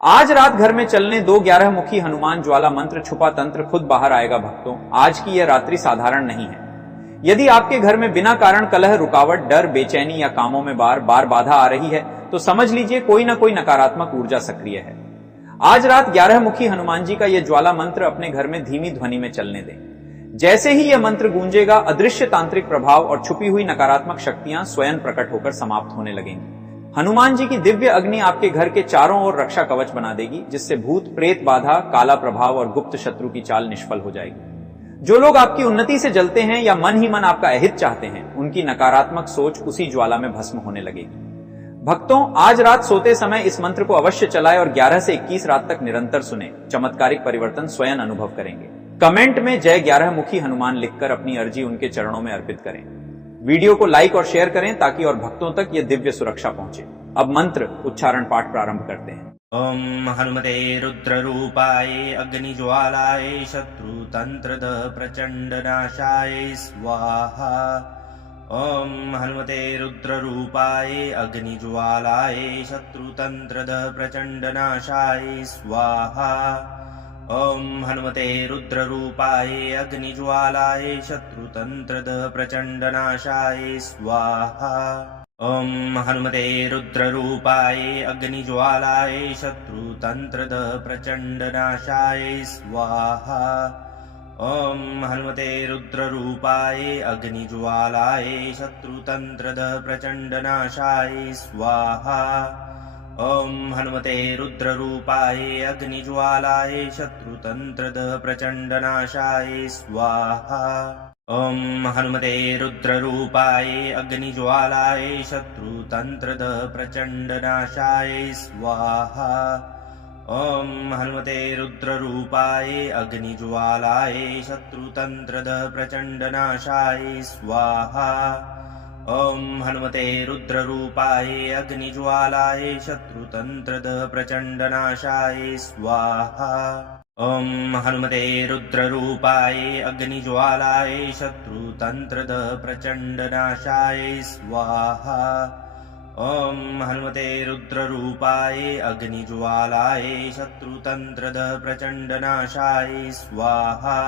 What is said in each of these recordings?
आज रात घर में चलने दो 11 मुखी हनुमान ज्वाला मंत्र छुपा तंत्र खुद बाहर आएगा भक्तों। आज की यह रात्रि साधारण नहीं है। यदि आपके घर में बिना कारण कलह, रुकावट, डर, बेचैनी या कामों में बार बार बाधा आ रही है तो समझ लीजिए कोई ना कोई नकारात्मक ऊर्जा सक्रिय है। आज रात 11 मुखी हनुमान जी का यह ज्वाला मंत्र अपने घर में धीमी ध्वनि में चलने दें। जैसे ही यह मंत्र गूंजेगा, अदृश्य तांत्रिक प्रभाव और छुपी हुई नकारात्मक शक्तियां स्वयं प्रकट होकर समाप्त होने लगेंगी। हनुमान जी की दिव्य अग्नि आपके घर के चारों ओर रक्षा कवच बना देगी, जिससे भूत, प्रेत बाधा, काला प्रभाव और गुप्त शत्रु की चाल निष्फल हो जाएगी। जो लोग आपकी उन्नति से जलते हैं या मन ही मन आपका अहित चाहते हैं, उनकी नकारात्मक सोच उसी ज्वाला में भस्म होने लगेगी। भक्तों, आज रात सोते समय इस मंत्र को अवश्य चलाएं और 11 से 21 रात तक निरंतर सुने। चमत्कारिक परिवर्तन स्वयं अनुभव करेंगे। कमेंट में जय 11 मुखी हनुमान लिखकर अपनी अर्जी उनके चरणों में अर्पित करें। वीडियो को लाइक और शेयर करें ताकि और भक्तों तक यह दिव्य सुरक्षा पहुंचे। अब मंत्र उच्चारण पाठ प्रारंभ करते हैं। ओम हनुमते रुद्ररूपाय अग्निज्वालाय शत्रुतंत्रद प्रचंडनाशाय स्वाहा। ओम हनुमते रुद्ररूपाय अग्निज्वालाय शत्रुतंत्रद प्रचंडनाशाय स्वाहा। ओम हनुमते रुद्ररूपाय अग्निज्वालाय शत्रुतंत्रद प्रचंडनाशाय स्वाहा। ओम हनुमते रुद्ररूपाय अग्निज्वालाय शत्रुतंत्रद प्रचंडनाशाय स्वाहा। ओम हनुमते रुद्ररूपाय अग्निज्वालाय शत्रुतंत्रद प्रचंडनाशाय स्वाहा। ओम हनुमते रुद्ररूपाय अग्निज्वालाय शत्रुतंत्रद प्रचंडनाशाय स्वाहा। ओम हनुमते रुद्ररूपाय अग्निज्वालाय शत्रुतंत्रद प्रचंडनाशाय स्वाहा। ओम हनुमते रुद्ररूपाय अग्निज्वालाय शत्रुतंत्रद प्रचंडनाशाय स्वाहा। ओम हनुमते रुद्ररूपाय अग्निज्वालाय शत्रुतंत्रद प्रचंडनाशाय स्वाहा। ओम हनुमते रुद्ररूपाय अग्निज्वालाय शत्रुतंत्रद प्रचंडनाशाय स्वाहा। ओम हनुमते रुद्ररूपाय अग्निज्वालाय शत्रुतंत्रद प्रचंडनाशाय स्वाहा।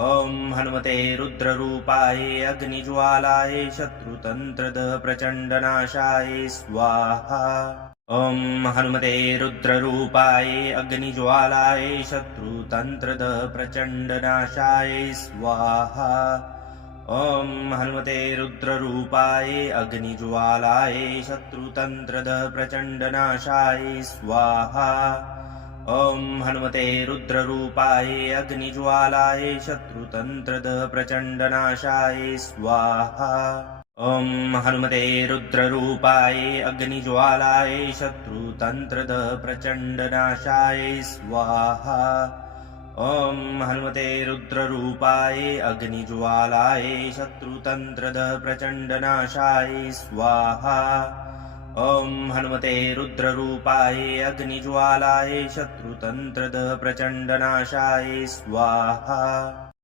ओम हनुमते रुद्ररूपाय अग्निज्वालाय शत्रुतंत्रद प्रचंडनाशाय स्वाहा। ओम हनुमते रुद्ररूपाय अग्निज्वालाय शत्रुतंत्रद प्रचंडनाशाय स्वाहा। ओम हनुमते रुद्ररूपाय अग्निज्वालाय शत्रुतंत्रद प्रचंडनाशाय स्वाहा। ओम हनुमते रुद्ररूपाय अग्निज्वालाय शत्रुतंत्रद प्रचंडनाशाय स्वाहा। ओम हनुमते रुद्ररूपाय अग्निज्वालाय शत्रुतंत्रद प्रचंडनाशाय स्वाहा। ओम हनुमते रुद्ररूपाय अग्निज्वालाय शत्रुतंत्रद प्रचंडनाशाय स्वाहा। ओम हनुमते रुद्ररूपाय अग्निज्वालाय शत्रुतंत्रद प्रचंडनाशाय स्वाहा।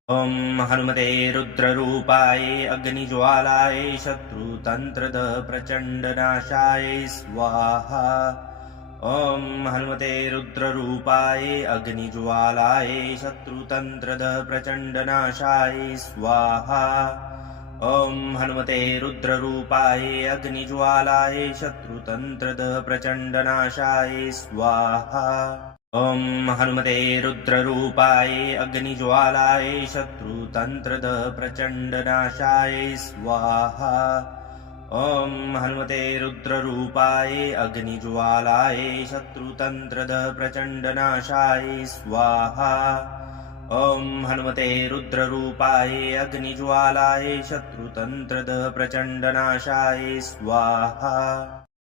ओम हनुमते रुद्ररूपाय अग्निज्वालाय शत्रुतंत्रद प्रचंडनाशाय स्वाहा। ओम हनुमते रुद्ररूपाय अग्निज्वालाय शत्रुतंत्रद प्रचंडनाशाय स्वाहा। ओम हनुमते रुद्ररूपाय अग्निज्वालाय शत्रुतंत्रद प्रचंडनाशाय स्वाहा। ओम हनुमते रुद्ररूपाय अग्निज्वालाय शत्रुतंत्रद प्रचंडनाशाय स्वाहा। ओम हनुमते रुद्ररूपाय अग्निज्वालाय शत्रुतंत्रद प्रचंडनाशाय स्वाहा। ओम हनुमते रुद्ररूपाय अग्निज्वालाय शत्रुतंत्रद प्रचंडनाशाय स्वाहा।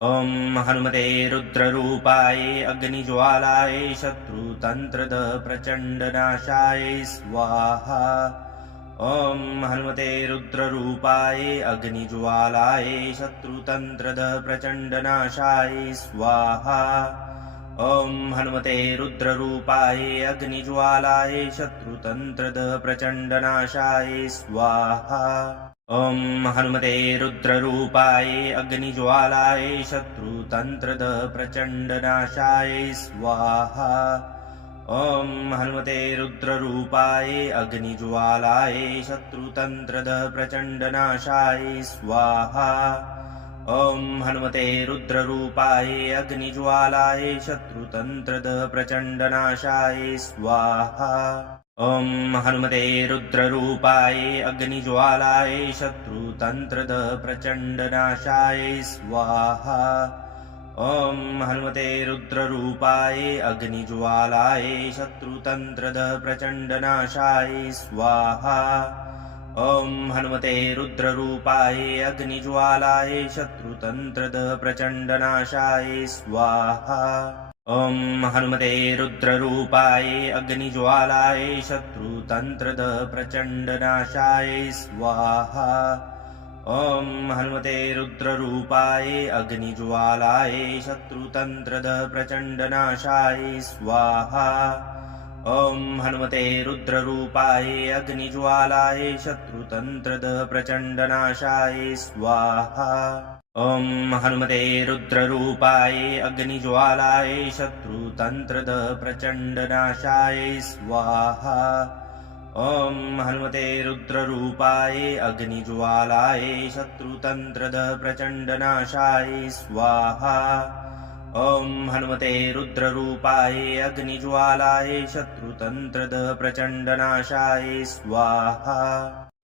ओम हनुमते रुद्ररूपाय अग्निज्वालाय शत्रुतंत्रद प्रचंडनाशाय स्वाहा। ओम हनुमते रुद्ररूपाय अग्निज्वालाय शत्रुतंत्रद प्रचंडनाशाय स्वाहा। ओम हनुमते रुद्ररूपाय अग्निज्वालाय शत्रुतंत्रद प्रचंडनाशाय स्वाहा। ॐ हनुमते रुद्ररूपाय अग्निज्वालाय शत्रुतन्त्रद प्रचण्डनाशाय स्वाहा। ॐ हनुमते रुद्ररूपाय अग्निज्वालाय शत्रुतन्त्रद प्रचण्डनाशाय स्वाहा। ॐ हनुमते रुद्ररूपाय अग्निज्वालाय शत्रुतन्त्रद प्रचण्डनाशाय स्वाहा। ॐ हनुमते रुद्ररूपाय अग्निज्वालाय शत्रुतन्त्रद प्रचण्डनाशाय स्वाहा। ॐ हनुमते रुद्ररूपाय अग्निज्वालाय शत्रुतन्त्रद प्रचण्डनाशाय स्वाहा। ॐ हनुमते रुद्ररूपाय अग्निज्वालाय शत्रुतन्त्रद प्रचण्डनाशाय स्वाहा। ॐ हनुमते रुद्ररूपाय अग्निज्वालाय शत्रुतन्त्रद प्रचण्डनाशाय स्वाहा। ॐ हनुमते रुद्ररूपाय अग्निज्वालाय शत्रुतन्त्रद प्रचण्डनाशाय स्वाहा। ॐ हनुमते रुद्ररूपाय अग्निज्वालाय शत्रुतन्त्रद प्रचण्डनाशाय स्वाहा। ॐ हनुमते रुद्ररूपाय अग्निज्वालाय शत्रुतन्त्रद प्रचण्डनाशाय स्वाहा। ॐ हनुमते रुद्ररूपाय अग्निज्वालाय शत्रुतन्त्रद प्रचण्डनाशाय स्वाहा। ॐ हनुमते रुद्ररूपाय अग्निज्वालाय शत्रुतन्त्रद प्रचण्डनाशाय स्वाहा।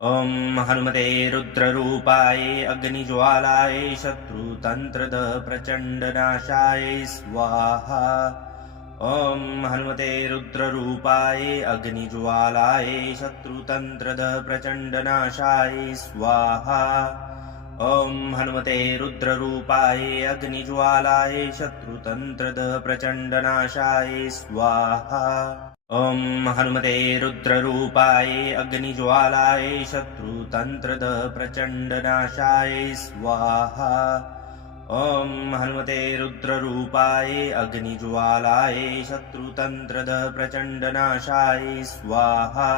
ॐ हनुमते रुद्ररूपाय अग्निज्वालाय शत्रुतन्त्रद प्रचण्डनाशाय स्वाहा। ॐ हनुमते रुद्ररूपाय अग्निज्वालाय शत्रुतन्त्रद प्रचण्डनाशाय स्वाहा। ॐ हनुमते रुद्ररूपाय अग्निज्वालाय शत्रुतन्त्रद प्रचण्डनाशाय स्वाहा। ॐ हनुमते रुद्ररूपाय अग्निज्वालाय शत्रुतन्त्रद प्रचण्डनाशाय स्वाहा। ॐ हनुमते रुद्ररूपाय अग्निज्वालाय शत्रुतन्त्रद प्रचण्डनाशाय स्वाहा।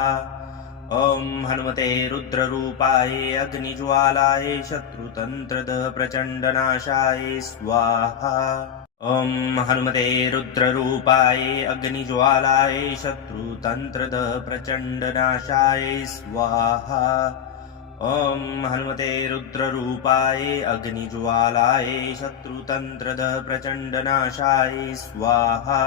ॐ हनुमते रुद्ररूपाय अग्निज्वालाय शत्रुतन्त्रद प्रचण्डनाशाय स्वाहा। ॐ हनुमते रुद्ररूपाय अग्निज्वालाय शत्रुतन्त्रद प्रचण्डनाशाय स्वाहा। ॐ हनुमते रुद्ररूपाय अग्निज्वालाय शत्रुतन्त्रद प्रचण्डनाशाय स्वाहा।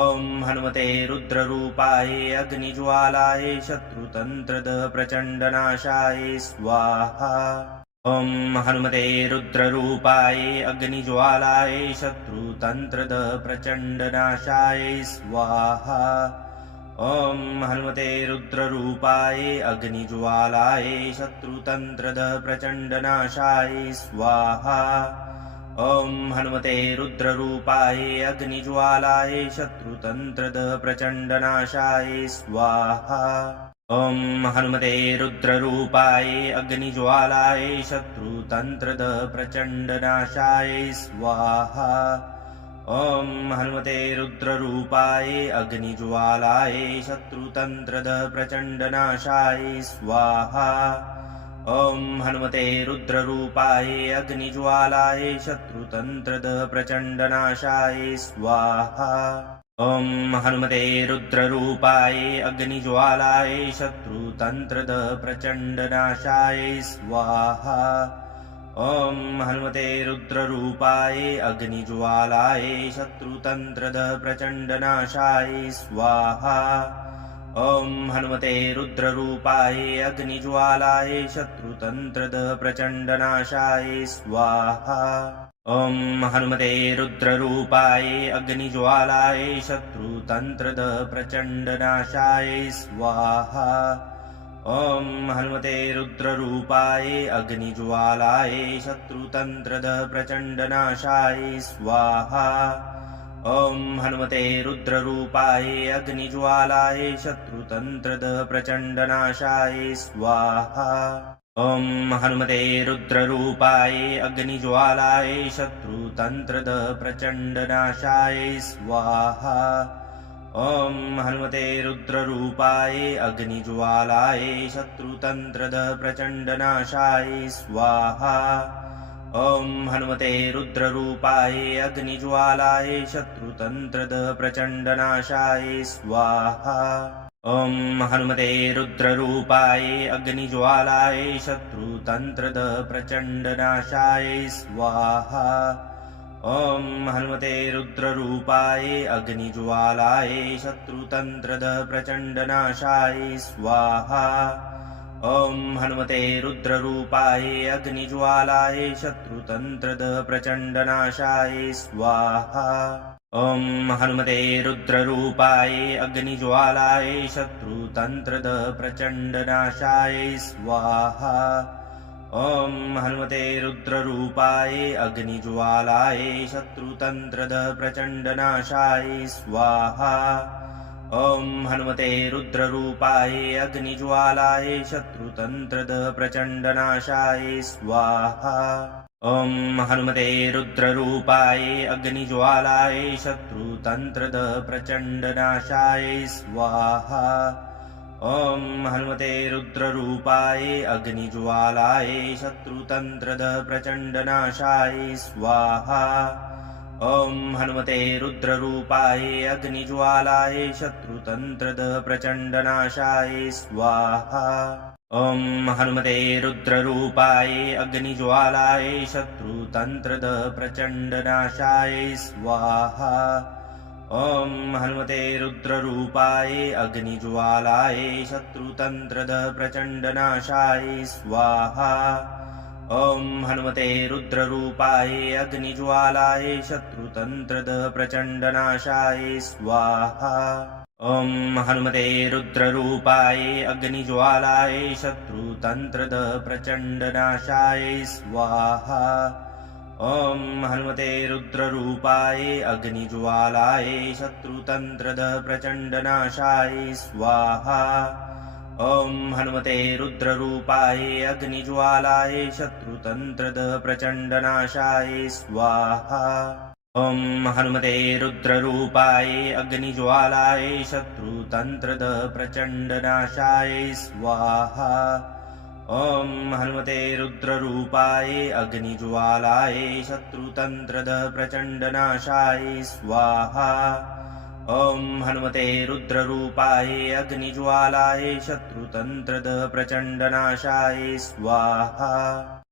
ॐ हनुमते रुद्ररूपाय अग्निज्वालाय शत्रुतन्त्रद प्रचण्डनाशाय स्वाहा। ॐ हनुमते रुद्ररूपाय अग्निज्वालाय शत्रुतन्त्रद प्रचण्डनाशाय स्वाहा। ॐ हनुमते रुद्ररूपाय अग्निज्वालाय शत्रुतन्त्रद प्रचण्डनाशाय स्वाहा। ॐ हनुमते रुद्ररूपाय अग्निज्वालाय शत्रुतन्त्रद प्रचण्डनाशाय स्वाहा। ॐ हनुमते रुद्ररूपाय अग्निज्वालाय शत्रुतन्त्रद प्रचण्डनाशाय स्वाहा। ॐ हनुमते रुद्ररूपाय अग्निज्वालाय शत्रुतन्त्रद प्रचण्डनाशाय स्वाहा। ॐ हनुमते रुद्ररूपाय अग्निज्वालाय शत्रुतन्त्रद प्रचण्डनाशाय स्वाहा। ॐ हनुमते रुद्ररूपाय अग्निज्वालाय शत्रुतन्त्रद प्रचण्डनाशाय स्वाहा। ॐ हनुमते रुद्ररूपाय अग्निज्वालाय शत्रुतन्त्रद प्रचण्डनाशाय स्वाहा। ॐ हनुमते रुद्ररूपाय अग्निज्वालाय शत्रुतन्त्रद प्रचण्डनाशाय स्वाहा। ॐ हनुमते रुद्ररूपाय अग्निज्वालाय शत्रुतन्त्रद प्रचण्डनाशाय स्वाहा। ॐ हनुमते रुद्ररूपाय अग्निज्वालाय शत्रुतन्त्रद प्रचण्डनाशाय स्वाहा। ॐ हनुमते रुद्ररूपाय अग्निज्वालाय शत्रुतन्त्रद प्रचण्डनाशाय स्वाहा। ॐ हनुमते रुद्ररूपाय अग्निज्वालाय शत्रुतन्त्रद प्रचण्डनाशाय स्वाहा। ॐ हनुमते रुद्ररूपाय अग्निज्वालाय शत्रुतन्त्रद प्रचण्डनाशाय स्वाहा। ॐ हनुमते रुद्ररूपाय अग्निज्वालाय शत्रुतन्त्रद प्रचण्डनाशाय स्वाहा। ॐ हनुमते रुद्ररूपाय अग्निज्वालाय शत्रुतन्त्रद प्रचण्डनाशाय स्वाहा। ॐ हनुमते रुद्ररूपाय अग्निज्वालाय शत्रुतन्त्रद प्रचण्डनाशाय स्वाहा। ॐ हनुमते रुद्ररूपाय अग्निज्वालाय शत्रुतन्त्रद प्रचण्डनाशाय स्वाहा। ॐ हनुमते रुद्ररूपाय अग्निज्वालाय शत्रुतन्त्रद प्रचण्डनाशाय स्वाहा। ॐ हनुमते रुद्ररूपाय अग्निज्वालाय शत्रुतन्त्रद प्रचण्डनाशाय स्वाहा। ॐ हनुमते रुद्ररूपाय अग्निज्वालाय शत्रुतन्त्रद प्रचण्डनाशाय स्वाहा। ॐ हनुमते रुद्ररूपाय अग्निज्वालाय शत्रुतन्त्रद प्रचण्डनाशाय स्वाहा। ॐ हनुमते रुद्ररूपाय अग्निज्वालाय शत्रुतन्त्रद प्रचण्डनाशाय स्वाहा। ॐ हनुमते रुद्ररूपाय अग्निज्वालाय शत्रुतन्त्रद प्रचण्डनाशाय स्वाहा। ॐ हनुमते रुद्ररूपाय अग्निज्वालाय शत्रुतन्त्रद प्रचण्डनाशाय स्वाहा। ॐ हनुमते रुद्ररूपाय अग्निज्वालाय शत्रुतन्त्रद प्रचण्डनाशाय स्वाहा। ॐ हनुमते रुद्ररूपाय अग्निज्वालाय शत्रुतन्त्रद प्रचण्डनाशाय स्वाहा। ॐ हनुमते रुद्ररूपाय अग्निज्वालाय शत्रुतन्त्रद प्रचण्डनाशाय स्वाहा। ॐ हनुमते रुद्ररूपाय अग्निज्वालाय शत्रुतन्त्रद प्रचण्डनाशाय स्वाहा। ॐ हनुमते रुद्ररूपाय अग्निज्वालाय शत्रुतन्त्रद प्रचण्डनाशाय स्वाहा। ॐ हनुमते रुद्ररूपाय अग्निज्वालाय शत्रुतन्त्रद प्रचण्डनाशाय स्वाहा। ॐ हनुमते रुद्ररूपाय अग्निज्वालाय शत्रुतन्त्रद प्रचण्डनाशाय स्वाहा। ॐ हनुमते रुद्ररूपाय अग्निज्वालाय शत्रुतन्त्रद प्रचण्डनाशाय स्वाहा।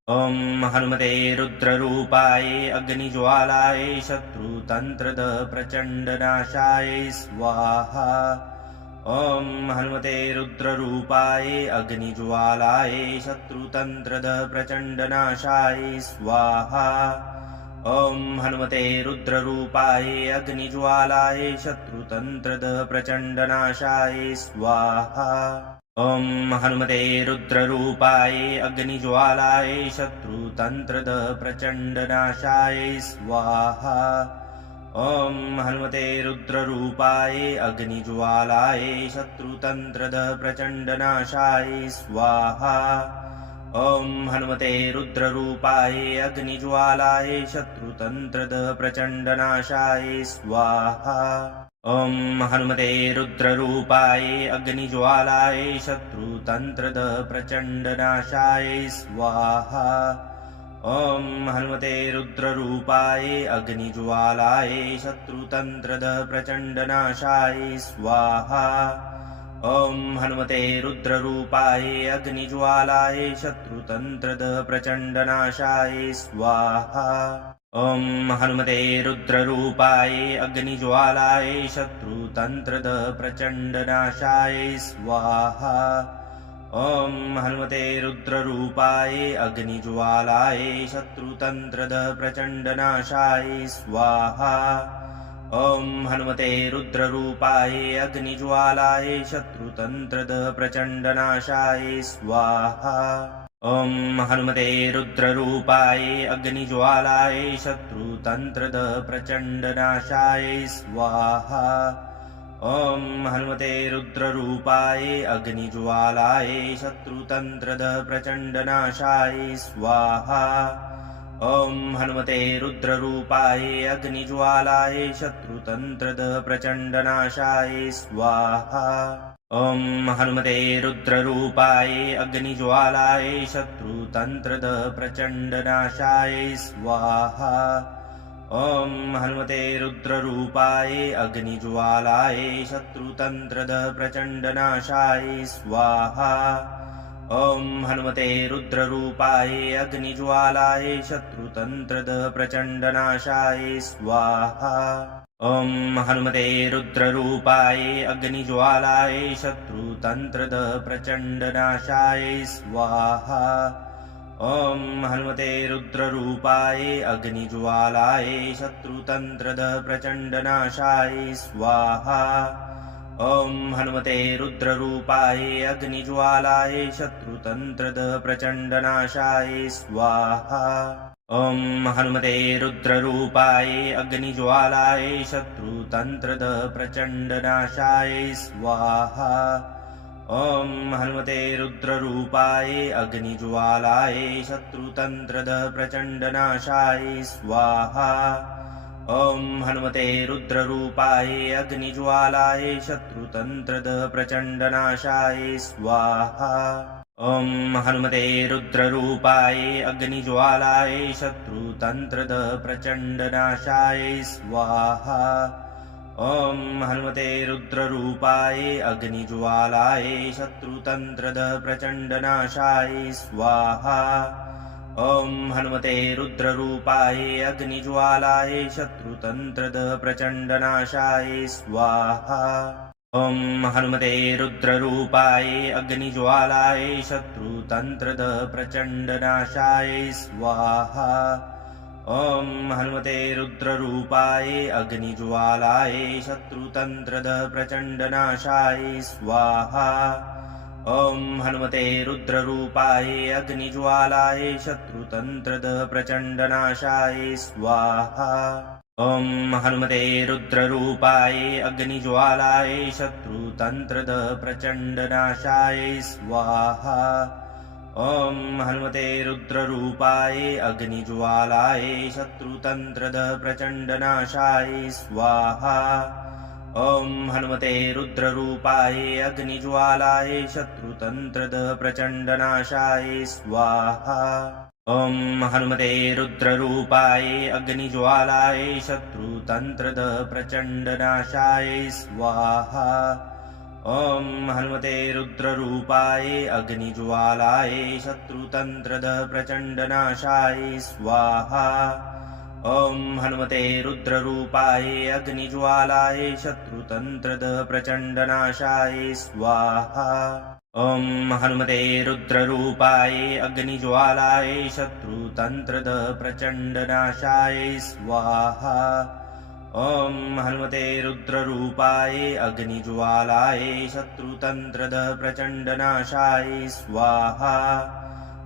ॐ हनुमते रुद्ररूपाय अग्निज्वालाय शत्रुतन्त्रद प्रचण्डनाशाय स्वाहा। ॐ हनुमते रुद्ररूपाय अग्निज्वालाय शत्रुतन्त्रद प्रचण्डनाशाय स्वाहा। ॐ हनुमते रुद्ररूपाय अग्निज्वालाय शत्रुतन्त्रद प्रचण्डनाशाय स्वाहा। ॐ हनुमते रुद्ररूपाय अग्निज्वालाय शत्रुतन्त्रद प्रचण्डनाशाय स्वाहा। ॐ हनुमते रुद्ररूपाय अग्निज्वालाय शत्रुतन्त्रद प्रचण्डनाशाय स्वाहा। ॐ हनुमते रुद्ररूपाय अग्निज्वालाय शत्रुतन्त्रद प्रचण्डनाशाय स्वाहा। ॐ हनुमते रुद्ररूपाय अग्निज्वालाय शत्रुतन्त्रद प्रचण्डनाशाय स्वाहा। ॐ हनुमते रुद्ररूपाय अग्निज्वालाय शत्रुतन्त्रद प्रचण्डनाशाय स्वाहा। ॐ हनुमते रुद्ररूपाय अग्निज्वालाय शत्रुतन्त्रद प्रचण्डनाशाय स्वाहा। ॐ हनुमते रुद्ररूपाय अग्निज्वालाय शत्रुतन्त्रद प्रचण्डनाशाय स्वाहा। ॐ हनुमते रुद्ररूपाय अग्निज्वालाय शत्रुतन्त्रद प्रचण्डनाशाय स्वाहा। ॐ हनुमते रुद्ररूपाय अग्निज्वालाय शत्रुतन्त्रद प्रचण्डनाशाय स्वाहा। ॐ हनुमते रुद्ररूपाय अग्निज्वालाय शत्रुतन्त्रद प्रचण्डनाशाय स्वाहा। ॐ हनुमते रुद्ररूपाय अग्निज्वालाय शत्रुतन्त्रद प्रचण्डनाशाय स्वाहा। ॐ हनुमते रुद्ररूपाय अग्निज्वालाय शत्रुतन्त्रद प्रचण्डनाशाय स्वाहा ॐ हनुमते रुद्ररूपाय अग्निज्वालाय शत्रुतन्त्रद प्रचण्डनाशाय स्वाहा ॐ हनुमते रुद्ररूपाय अग्निज्वालाय शत्रुतन्त्रद प्रचण्डनाशाय स्वाहा ॐ हनुमते रुद्ररूपाय अग्निज्वालाय शत्रुतन्त्रद प्रचण्डनाशाय स्वाहा ॐ हनुमते रुद्ररूपाय अग्निज्वालाय शत्रुतन्त्रद प्रचण्डनाशाय स्वाहा ॐ हनुमते रुद्ररूपाय अग्निज्वालाय शत्रुतन्त्रद प्रचण्डनाशाय स्वाहा ॐ हनुमते रुद्ररूपाय अग्निज्वालाय शत्रुतन्त्रद प्रचण्डनाशाय स्वाहा ॐ हनुमते रुद्ररूपाय अग्निज्वालाय शत्रुतन्त्रद प्रचण्डनाशाय स्वाहा ॐ हनुमते रुद्ररूपाय अग्निज्वालाय शत्रुतन्त्रद प्रचण्डनाशाय स्वाहा ॐ हनुमते रुद्ररूपाय अग्निज्वालाय शत्रुतन्त्रद प्रचण्डनाशाय स्वाहा ॐ हनुमते रुद्ररूपाय अग्निज्वालाय शत्रुतन्त्रद प्रचण्डनाशाय स्वाहा ॐ हनुमते रुद्ररूपाय अग्निज्वालाय शत्रुतन्त्रद प्रचण्डनाशाय स्वाहा ॐ हनुमते रुद्ररूपाय अग्निज्वालाय शत्रुतन्त्रद प्रचण्डनाशाय स्वाहा ॐ हनुमते रुद्ररूपाय अग्निज्वालाय शत्रुतन्त्रद प्रचण्डनाशाय स्वाहा ॐ हनुमते रुद्ररूपाय अग्निज्वालाय शत्रुतन्त्रद प्रचण्डनाशाय स्वाहा ॐ हनुमते रुद्ररूपाय अग्निज्वालाय शत्रुतन्त्रद प्रचण्डनाशाय स्वाहा ॐ हनुमते रुद्ररूपाय अग्निज्वालाय शत्रुतन्त्रद प्रचण्डनाशाय स्वाहा ॐ हनुमते रुद्ररूपाय अग्निज्वालाय शत्रुतन्त्रद प्रचण्डनाशाय स्वाहा ॐ हनुमते रुद्ररूपाय अग्निज्वालाय शत्रुतन्त्रद प्रचण्डनाशाय स्वाहा ॐ हनुमते रुद्ररूपाय अग्निज्वालाय शत्रुतन्त्रद प्रचण्डनाशाय स्वाहा ॐ हनुमते रुद्ररूपाय अग्निज्वालाय शत्रुतन्त्रद प्रचण्डनाशाय स्वाहा ॐ हनुमते रुद्ररूपाय अग्निज्वालाय शत्रुतन्त्रद प्रचण्डनाशाय स्वाहा ॐ हनुमते रुद्ररूपाय अग्निज्वालाय शत्रुतन्त्रद प्रचण्डनाशाय स्वाहा ॐ हनुमते रुद्ररूपाय अग्निज्वालाय शत्रुतन्त्रद प्रचण्डनाशाय स्वाहा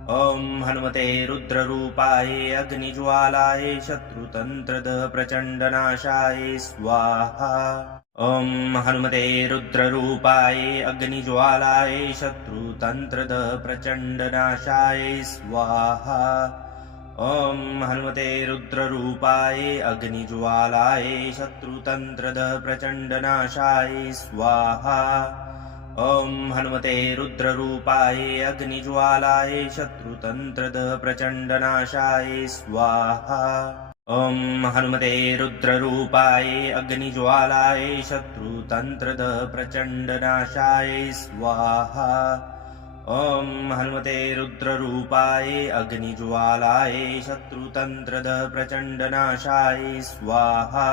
ॐ हनुमते रुद्ररूपाय अग्निज्वालाय शत्रुतन्त्रद प्रचण्डनाशाय स्वाहा ॐ हनुमते रुद्ररूपाय अग्निज्वालाय शत्रुतन्त्रद प्रचण्डनाशाय स्वाहा ॐ हनुमते रुद्ररूपाय अग्निज्वालाय शत्रुतन्त्रद प्रचण्डनाशाय स्वाहा ॐ हनुमते रुद्ररूपाय अग्निज्वालाय शत्रुतन्त्रद प्रचण्डनाशाय स्वाहा ॐ हनुमते रुद्ररूपाय अग्निज्वालाय शत्रुतन्त्रद प्रचण्डनाशाय स्वाहा ॐ हनुमते रुद्ररूपाय अग्निज्वालाय शत्रुतन्त्रद प्रचण्डनाशाय स्वाहा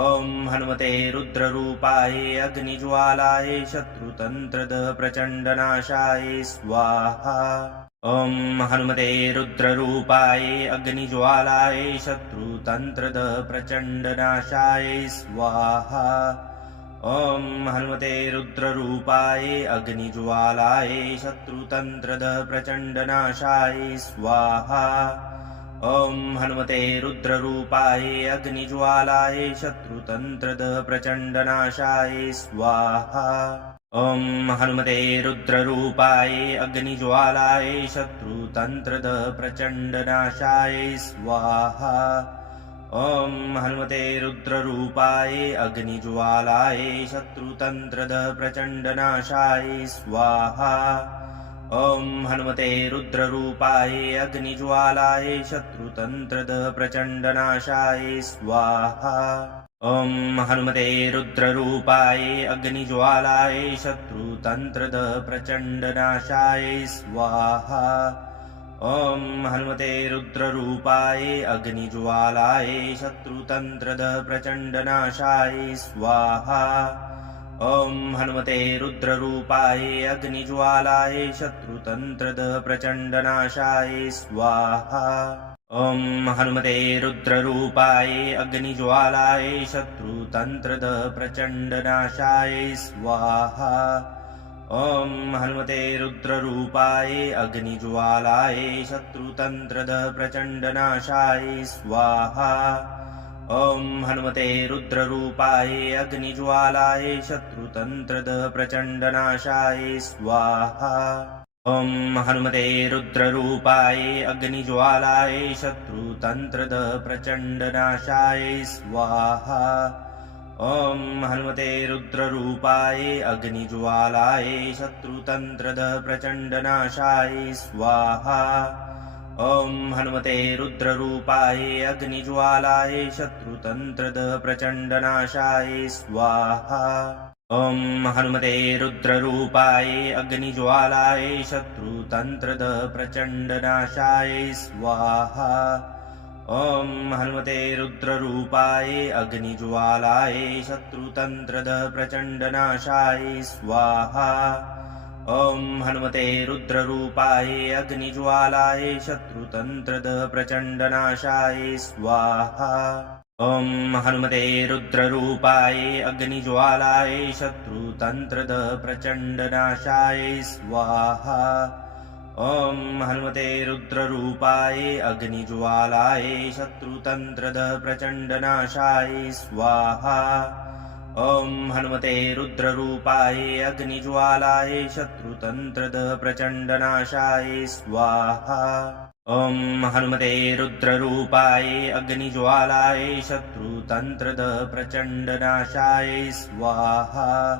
ॐ हनुमते रुद्ररूपाय अग्निज्वालाय शत्रुतन्त्रद प्रचण्डनाशाय स्वाहा ॐ हनुमते रुद्ररूपाय अग्निज्वालाय शत्रुतन्त्रद प्रचण्डनाशाय स्वाहा ॐ हनुमते रुद्ररूपाय अग्निज्वालाय शत्रुतन्त्रद प्रचण्डनाशाय स्वाहा ॐ हनुमते रुद्ररूपाय अग्निज्वालाय शत्रुतन्त्रद प्रचण्डनाशाय स्वाहा ॐ हनुमते रुद्ररूपाय अग्निज्वालाय शत्रुतन्त्रद प्रचण्डनाशाय स्वाहा। ॐ हनुमते रुद्ररूपाय अग्निज्वालाय शत्रुतन्त्रद प्रचण्डनाशाय स्वाहा। ॐ हनुमते रुद्ररूपाय अग्निज्वालाय शत्रुतन्त्रद प्रचण्डनाशाय स्वाहा। ॐ हनुमते रुद्ररूपाय अग्निज्वालाय शत्रुतन्त्रद प्रचण्डनाशाय स्वाहा। ॐ हनुमते रुद्ररूपाय अग्निज्वालाय शत्रुतन्त्रद प्रचण्डनाशाय स्वाहा। ॐ हनुमते रुद्ररूपाय अग्निज्वालाय शत्रुतन्त्रद प्रचण्डनाशाय स्वाहा। ॐ हनुमते रुद्ररूपाय अग्निज्वालाय शत्रुतन्त्रद प्रचण्डनाशाय स्वाहा। ॐ हनुमते रुद्ररूपाय अग्निज्वालाय शत्रुतन्त्रद प्रचण्डनाशाय स्वाहा। ॐ हनुमते रुद्ररूपाय अग्निज्वालाय शत्रुतन्त्रद प्रचण्डनाशाय स्वाहा। ॐ हनुमते रुद्ररूपाय अग्निज्वालाय शत्रुतन्त्रद प्रचण्डनाशाय स्वाहा। ॐ हनुमते रुद्ररूपाय अग्निज्वालाय शत्रुतन्त्रद प्रचण्डनाशाय स्वाहा। ॐ हनुमते रुद्ररूपाय अग्निज्वालाय शत्रुतन्त्रद प्रचण्डनाशाय स्वाहा। ॐ हनुमते रुद्ररूपाय अग्निज्वालाय शत्रुतन्त्रद प्रचण्डनाशाय स्वाहा। ॐ हनुमते रुद्ररूपाय अग्निज्वालाय शत्रुतन्त्रद प्रचण्डनाशाय स्वाहा। ॐ हनुमते रुद्ररूपाय अग्निज्वालाय शत्रुतन्त्रद प्रचण्डनाशाय स्वाहा। ॐ हनुमते रुद्ररूपाय अग्निज्वालाय शत्रुतन्त्रद प्रचण्डनाशाय स्वाहा। ॐ हनुमते रुद्ररूपाय अग्निज्वालाय शत्रुतन्त्रद प्रचण्डनाशाय स्वाहा। ॐ हनुमते रुद्ररूपाय अग्निज्वालाय शत्रुतन्त्रद प्रचण्डनाशाय स्वाहा। ॐ हनुमते रुद्ररूपाय अग्निज्वालाय शत्रुतन्त्रद प्रचण्डनाशाय स्वाहा।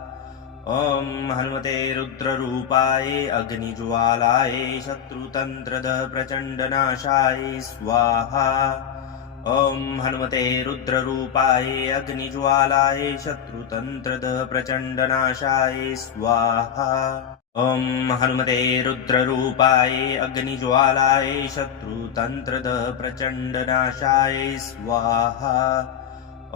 ॐ हनुमते रुद्ररूपाय अग्निज्वालाय शत्रुतन्त्रद प्रचण्डनाशाय स्वाहा। ॐ हनुमते रुद्ररूपाय अग्निज्वालाय शत्रुतन्त्रद प्रचण्डनाशाय स्वाहा। ॐ हनुमते रुद्ररूपाय अग्निज्वालाय शत्रुतन्त्रद प्रचण्डनाशाय स्वाहा।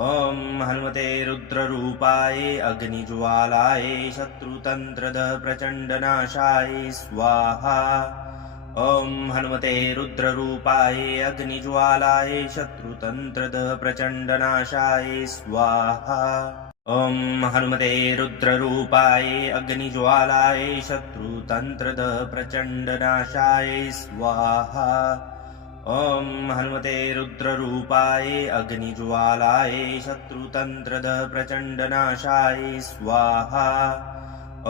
ॐ हनुमते रुद्ररूपाय अग्निज्वालाय शत्रुतन्त्रद प्रचण्डनाशाय स्वाहा। ॐ हनुमते रुद्ररूपाय अग्निज्वालाय शत्रुतन्त्रद प्रचण्डनाशाय स्वाहा। ॐ हनुमते रुद्ररूपाय अग्निज्वालाय शत्रुतन्त्रद प्रचण्डनाशाय स्वाहा। ॐ हनुमते रुद्ररूपाय अग्निज्वालाय शत्रुतन्त्रद प्रचण्डनाशाय स्वाहा।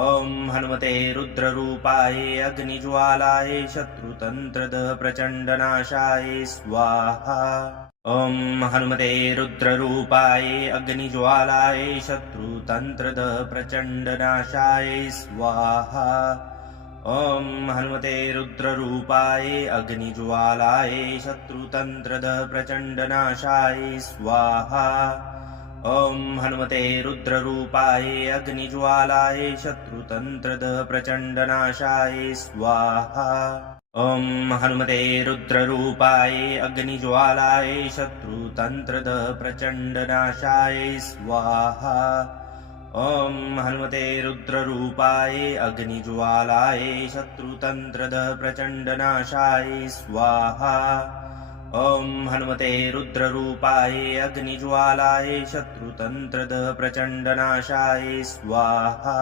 ॐ हनुमते रुद्ररूपाय अग्निज्वालाय शत्रुतन्त्रद प्रचण्डनाशाय स्वाहा। ॐ हनुमते रुद्ररूपाय अग्निज्वालाय शत्रुतन्त्रद प्रचण्डनाशाय स्वाहा। ॐ हनुमते रुद्ररूपाय अग्निज्वालाय शत्रुतन्त्रद प्रचण्डनाशाय स्वाहा। ॐ हनुमते रुद्ररूपाय अग्निज्वालाय शत्रुतन्त्रद प्रचण्डनाशाय स्वाहा। ॐ हनुमते रुद्ररूपाय अग्निज्वालाय शत्रुतन्त्रद प्रचण्डनाशाय स्वाहा। ॐ हनुमते रुद्ररूपाय अग्निज्वालाय शत्रुतन्त्रद प्रचण्डनाशाय स्वाहा। ॐ हनुमते रुद्ररूपाय अग्निज्वालाय शत्रुतन्त्रद प्रचण्डनाशाय स्वाहा।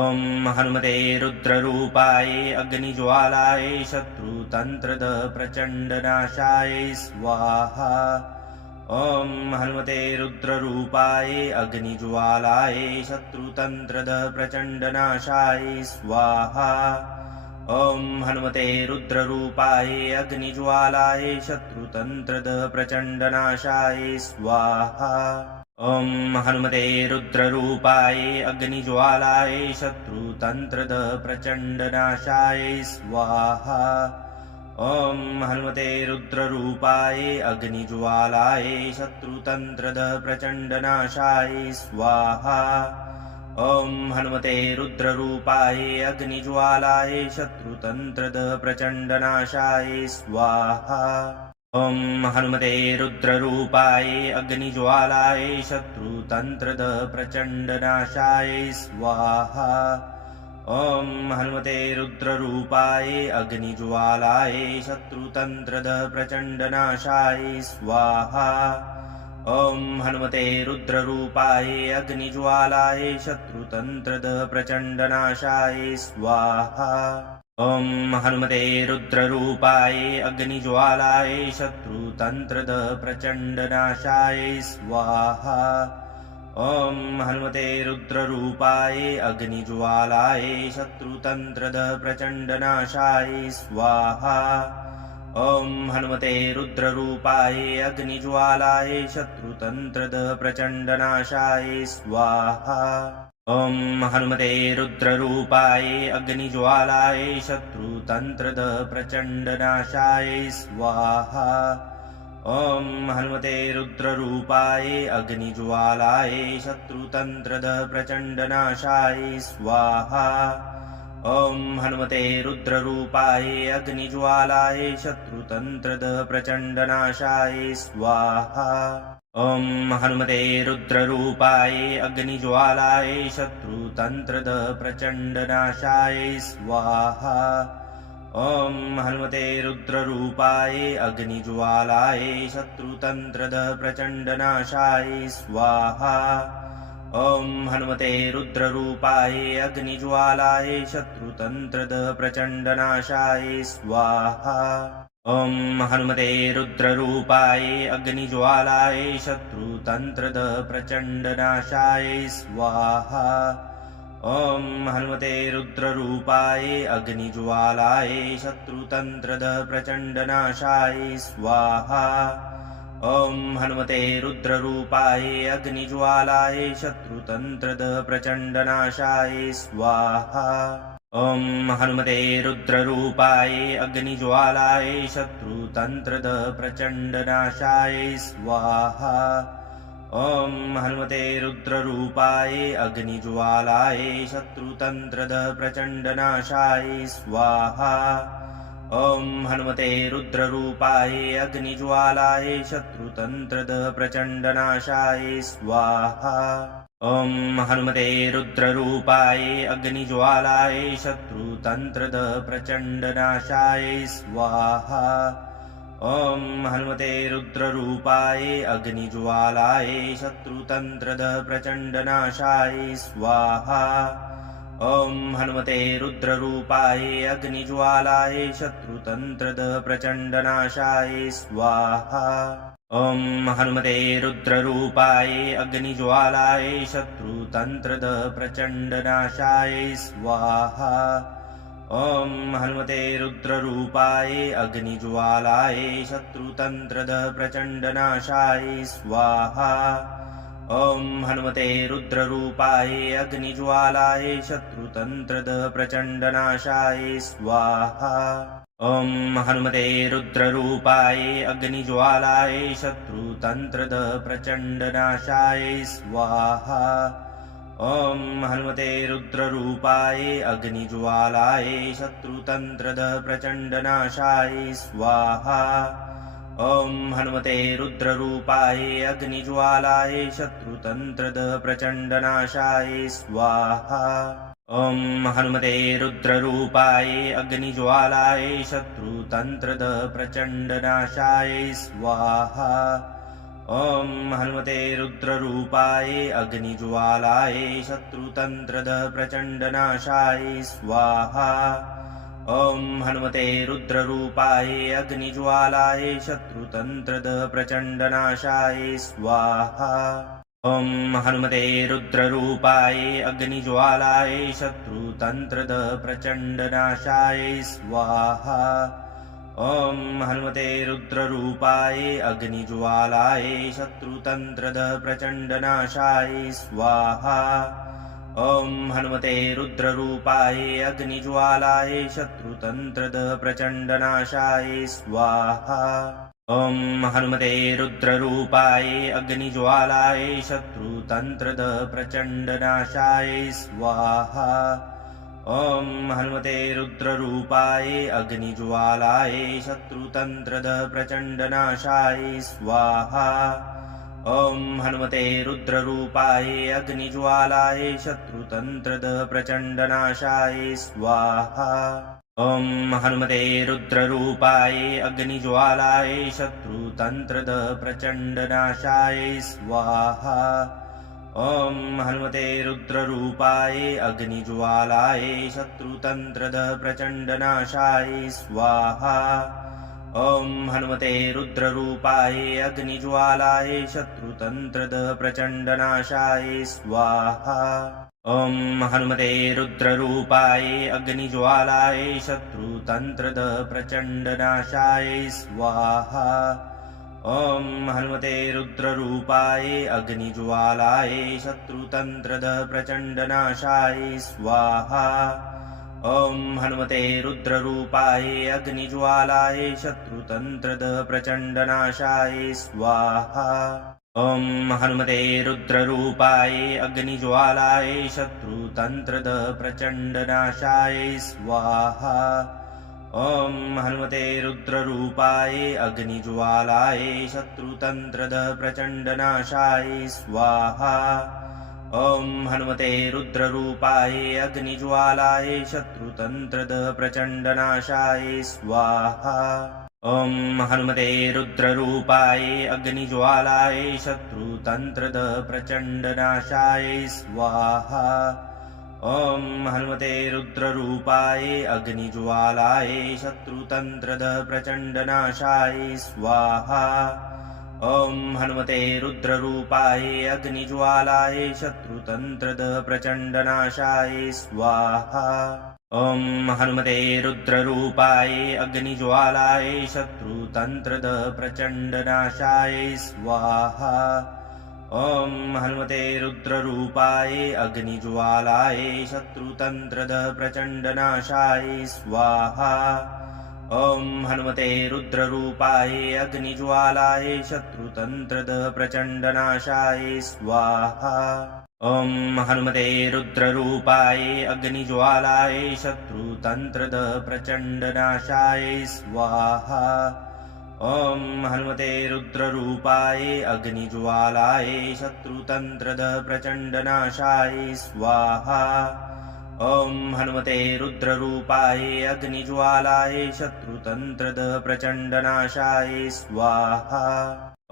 ॐ हनुमते रुद्ररूपाय अग्निज्वालाय शत्रुतन्त्रद प्रचण्डनाशाय स्वाहा। ॐ हनुमते रुद्ररूपाय अग्निज्वालाय शत्रुतन्त्रदः प्रचण्डनाशाय स्वाहा। ॐ हनुमते रुद्ररूपाय अग्निज्वालाय शत्रुतन्त्रदः प्रचण्डनाशाय स्वाहा। ॐ हनुमते रुद्ररूपाय अग्निज्वालाय शत्रुतन्त्रदः प्रचण्डनाशाय स्वाहा। ॐ हनुमते रुद्ररूपाय अग्निज्वालाय शत्रुतन्त्रदः प्रचण्डनाशाय स्वाहा। ॐ हनुमते रुद्ररूपाय अग्निज्वालाय शत्रुतन्त्रदः प्रचण्डनाशाय स्वाहा। ॐ हनुमते रुद्ररूपाय अग्निज्वालाय शत्रुतन्त्रदः प्रचण्डनाशाय स्वाहा। ॐ हनुमते रुद्ररूपाय अग्निज्वालाय शत्रुतन्त्रदः प्रचण्डनाशाय स्वाहा। ॐ हनुमते रुद्ररूपाय अग्निज्वालाय शत्रुतन्त्रदः प्रचण्डनाशाय स्वाहा। ॐ हनुमते रुद्ररूपाय अग्निज्वालाय शत्रुतन्त्रदः प्रचण्डनाशाय स्वाहा। ॐ हनुमते रुद्ररूपाय अग्निज्वालाय शत्रुतन्त्रदः प्रचण्डनाशाय स्वाहा। ॐ हनुमते रुद्ररूपाय अग्निज्वालाय शत्रुतन्त्रदः प्रचण्डनाशाय स्वाहा। ॐ हनुमते रुद्ररूपाय अग्निज्वालाय शत्रुतन्त्रदः प्रचण्डनाशाय स्वाहा। ॐ हनुमते रुद्ररूपाय अग्निज्वालाय शत्रुतन्त्रदः प्रचण्डनाशाय स्वाहा। ॐ हनुमते रुद्ररूपाय अग्निज्वालाय शत्रुतन्त्रदः प्रचण्डनाशाय स्वाहा। ॐ हनुमते रुद्ररूपाय अग्निज्वालाय शत्रुतन्त्रदः प्रचण्डनाशाय स्वाहा। ॐ हनुमते रुद्ररूपाय अग्निज्वालाय शत्रुतन्त्रदः प्रचण्डनाशाय स्वाहा। ॐ हनुमते रुद्ररूपाय अग्निज्वालाय शत्रुतन्त्रदः प्रचण्डनाशाय स्वाहा। ॐ हनुमते रुद्ररूपाय अग्निज्वालाय शत्रुतन्त्रदः प्रचण्डनाशाय स्वाहा। ॐ हनुमते रुद्ररूपाय अग्निज्वालाय शत्रुतन्त्रदः प्रचण्डनाशाय स्वाहा। ॐ हनुमते रुद्ररूपाय अग्निज्वालाय शत्रुतन्त्रदः प्रचण्डनाशाय स्वाहा। ॐ हनुमते रुद्ररूपाय अग्निज्वालाय शत्रुतन्त्रदः प्रचण्डनाशाय स्वाहा। ॐ हनुमते रुद्ररूपाय अग्निज्वालाय शत्रुतन्त्रदः प्रचण्डनाशाय स्वाहा। ॐ हनुमते रुद्ररूपाय अग्निज्वालाय शत्रुतन्त्रदः प्रचण्डनाशाय स्वाहा। ॐ हनुमते रुद्ररूपाय अग्निज्वालाय शत्रुतन्त्रदः प्रचण्डनाशाय स्वाहा। ॐ हनुमते रुद्ररूपाय अग्निज्वालाय शत्रुतन्त्रदः प्रचण्डनाशाय स्वाहा। ॐ हनुमते रुद्ररूपाय अग्निज्वालाय शत्रुतन्त्रदः प्रचण्डनाशाय स्वाहा। ॐ हनुमते रुद्ररूपाय अग्निज्वालाय शत्रुतन्त्रदः प्रचण्डनाशाय स्वाहा। ॐ हनुमते रुद्ररूपाय अग्निज्वालाय शत्रुतन्त्रदः प्रचण्डनाशाय स्वाहा। ॐ हनुमते रुद्ररूपाय अग्निज्वालाय शत्रुतन्त्रदः प्रचण्डनाशाय स्वाहा। ॐ हनुमते रुद्ररूपाय अग्निज्वालाय शत्रुतन्त्रदः प्रचण्डनाशाय स्वाहा। ॐ हनुमते रुद्ररूपाय अग्निज्वालाय शत्रुतन्त्रदः प्रचण्डनाशाय स्वाहा। ॐ हनुमते रुद्ररूपाय अग्निज्वालाय शत्रुतन्त्रदः प्रचण्डनाशाय स्वाहा। ॐ हनुमते रुद्ररूपाय अग्निज्वालाय शत्रुतन्त्रदः प्रचण्डनाशाय स्वाहा। ॐ हनुमते रुद्ररूपाय अग्निज्वालाय शत्रुतन्त्रदः प्रचण्डनाशाय स्वाहा। ॐ हनुमते रुद्ररूपाय अग्निज्वालाय शत्रुतन्त्रद प्रचण्डनाशाय स्वाहा। ॐ हनुमते रुद्ररूपाय अग्निज्वालाय शत्रुतन्त्रद प्रचण्डनाशाय स्वाहा। ॐ हनुमते रुद्ररूपाय अग्निज्वालाय शत्रुतन्त्रद प्रचण्डनाशाय स्वाहा। ॐ हनुमते रुद्ररूपाय अग्निज्वालाय शत्रुतन्त्रद प्रचण्डनाशाय स्वाहा। ॐ हनुमते रुद्ररूपाय अग्निज्वालाय शत्रुतन्त्रद प्रचण्डनाशाय स्वाहा। ॐ हनुमते रुद्ररूपाय अग्निज्वालाय शत्रुतन्त्रद प्रचण्डनाशाय स्वाहा। ॐ हनुमते रुद्ररूपाय अग्निज्वालाय शत्रुतन्त्रद प्रचण्डनाशाय स्वाहा। ॐ हनुमते रुद्ररूपाय अग्निज्वालाय शत्रुतन्त्रद प्रचण्डनाशाय स्वाहा। ॐ हनुमते रुद्ररूपाय अग्निज्वालाय शत्रुतन्त्रद प्रचण्डनाशाय स्वाहा। ॐ हनुमते रुद्ररूपाय अग्निज्वालाय शत्रुतन्त्रद प्रचण्डनाशाय स्वाहा। ॐ हनुमते रुद्ररूपाय अग्निज्वालाय शत्रुतन्त्रद प्रचण्डनाशाय स्वाहा। ॐ हनुमते रुद्ररूपाय अग्निज्वालाय शत्रुतन्त्रद प्रचण्डनाशाय स्वाहा। ॐ हनुमते रुद्ररूपाय अग्निज्वालाय शत्रुतन्त्रद प्रचण्डनाशाय स्वाहा। ॐ हनुमते रुद्ररूपाय अग्निज्वालाय शत्रुतन्त्रद प्रचण्डनाशाय स्वाहा। ॐ हनुमते रुद्ररूपाय अग्निज्वालाय शत्रुतन्त्रद प्रचण्डनाशाय स्वाहा। ॐ हनुमते रुद्ररूपाय अग्निज्वालाय शत्रुतन्त्रद प्रचण्डनाशाय स्वाहा। ॐ हनुमते रुद्ररूपाय अग्निज्वालाय शत्रुतन्त्रद प्रचण्डनाशाय स्वाहा। ॐ हनुमते रुद्ररूपाय अग्निज्वालाय शत्रुतन्त्रद प्रचण्डनाशाय स्वाहा। ॐ हनुमते रुद्ररूपाय अग्निज्वालाय शत्रुतन्त्रद प्रचण्डनाशाय स्वाहा। ॐ हनुमते रुद्ररूपाय अग्निज्वालाय शत्रुतन्त्रद प्रचण्डनाशाय स्वाहा। ॐ हनुमते रुद्ररूपाय अग्निज्वालाय शत्रुतन्त्रद प्रचण्डनाशाय स्वाहा। ॐ हनुमते रुद्ररूपाय अग्निज्वालाय शत्रुतन्त्रद प्रचण्डनाशाय स्वाहा। ॐ हनुमते रुद्ररूपाय अग्निज्वालाय शत्रुतन्त्रद प्रचण्डनाशाय स्वाहा। ॐ हनुमते रुद्ररूपाय अग्निज्वालाय शत्रुतन्त्रद प्रचण्डनाशाय स्वाहा। ॐ हनुमते रुद्ररूपाय अग्निज्वालाय शत्रुतन्त्रद प्रचण्डनाशाय स्वाहा।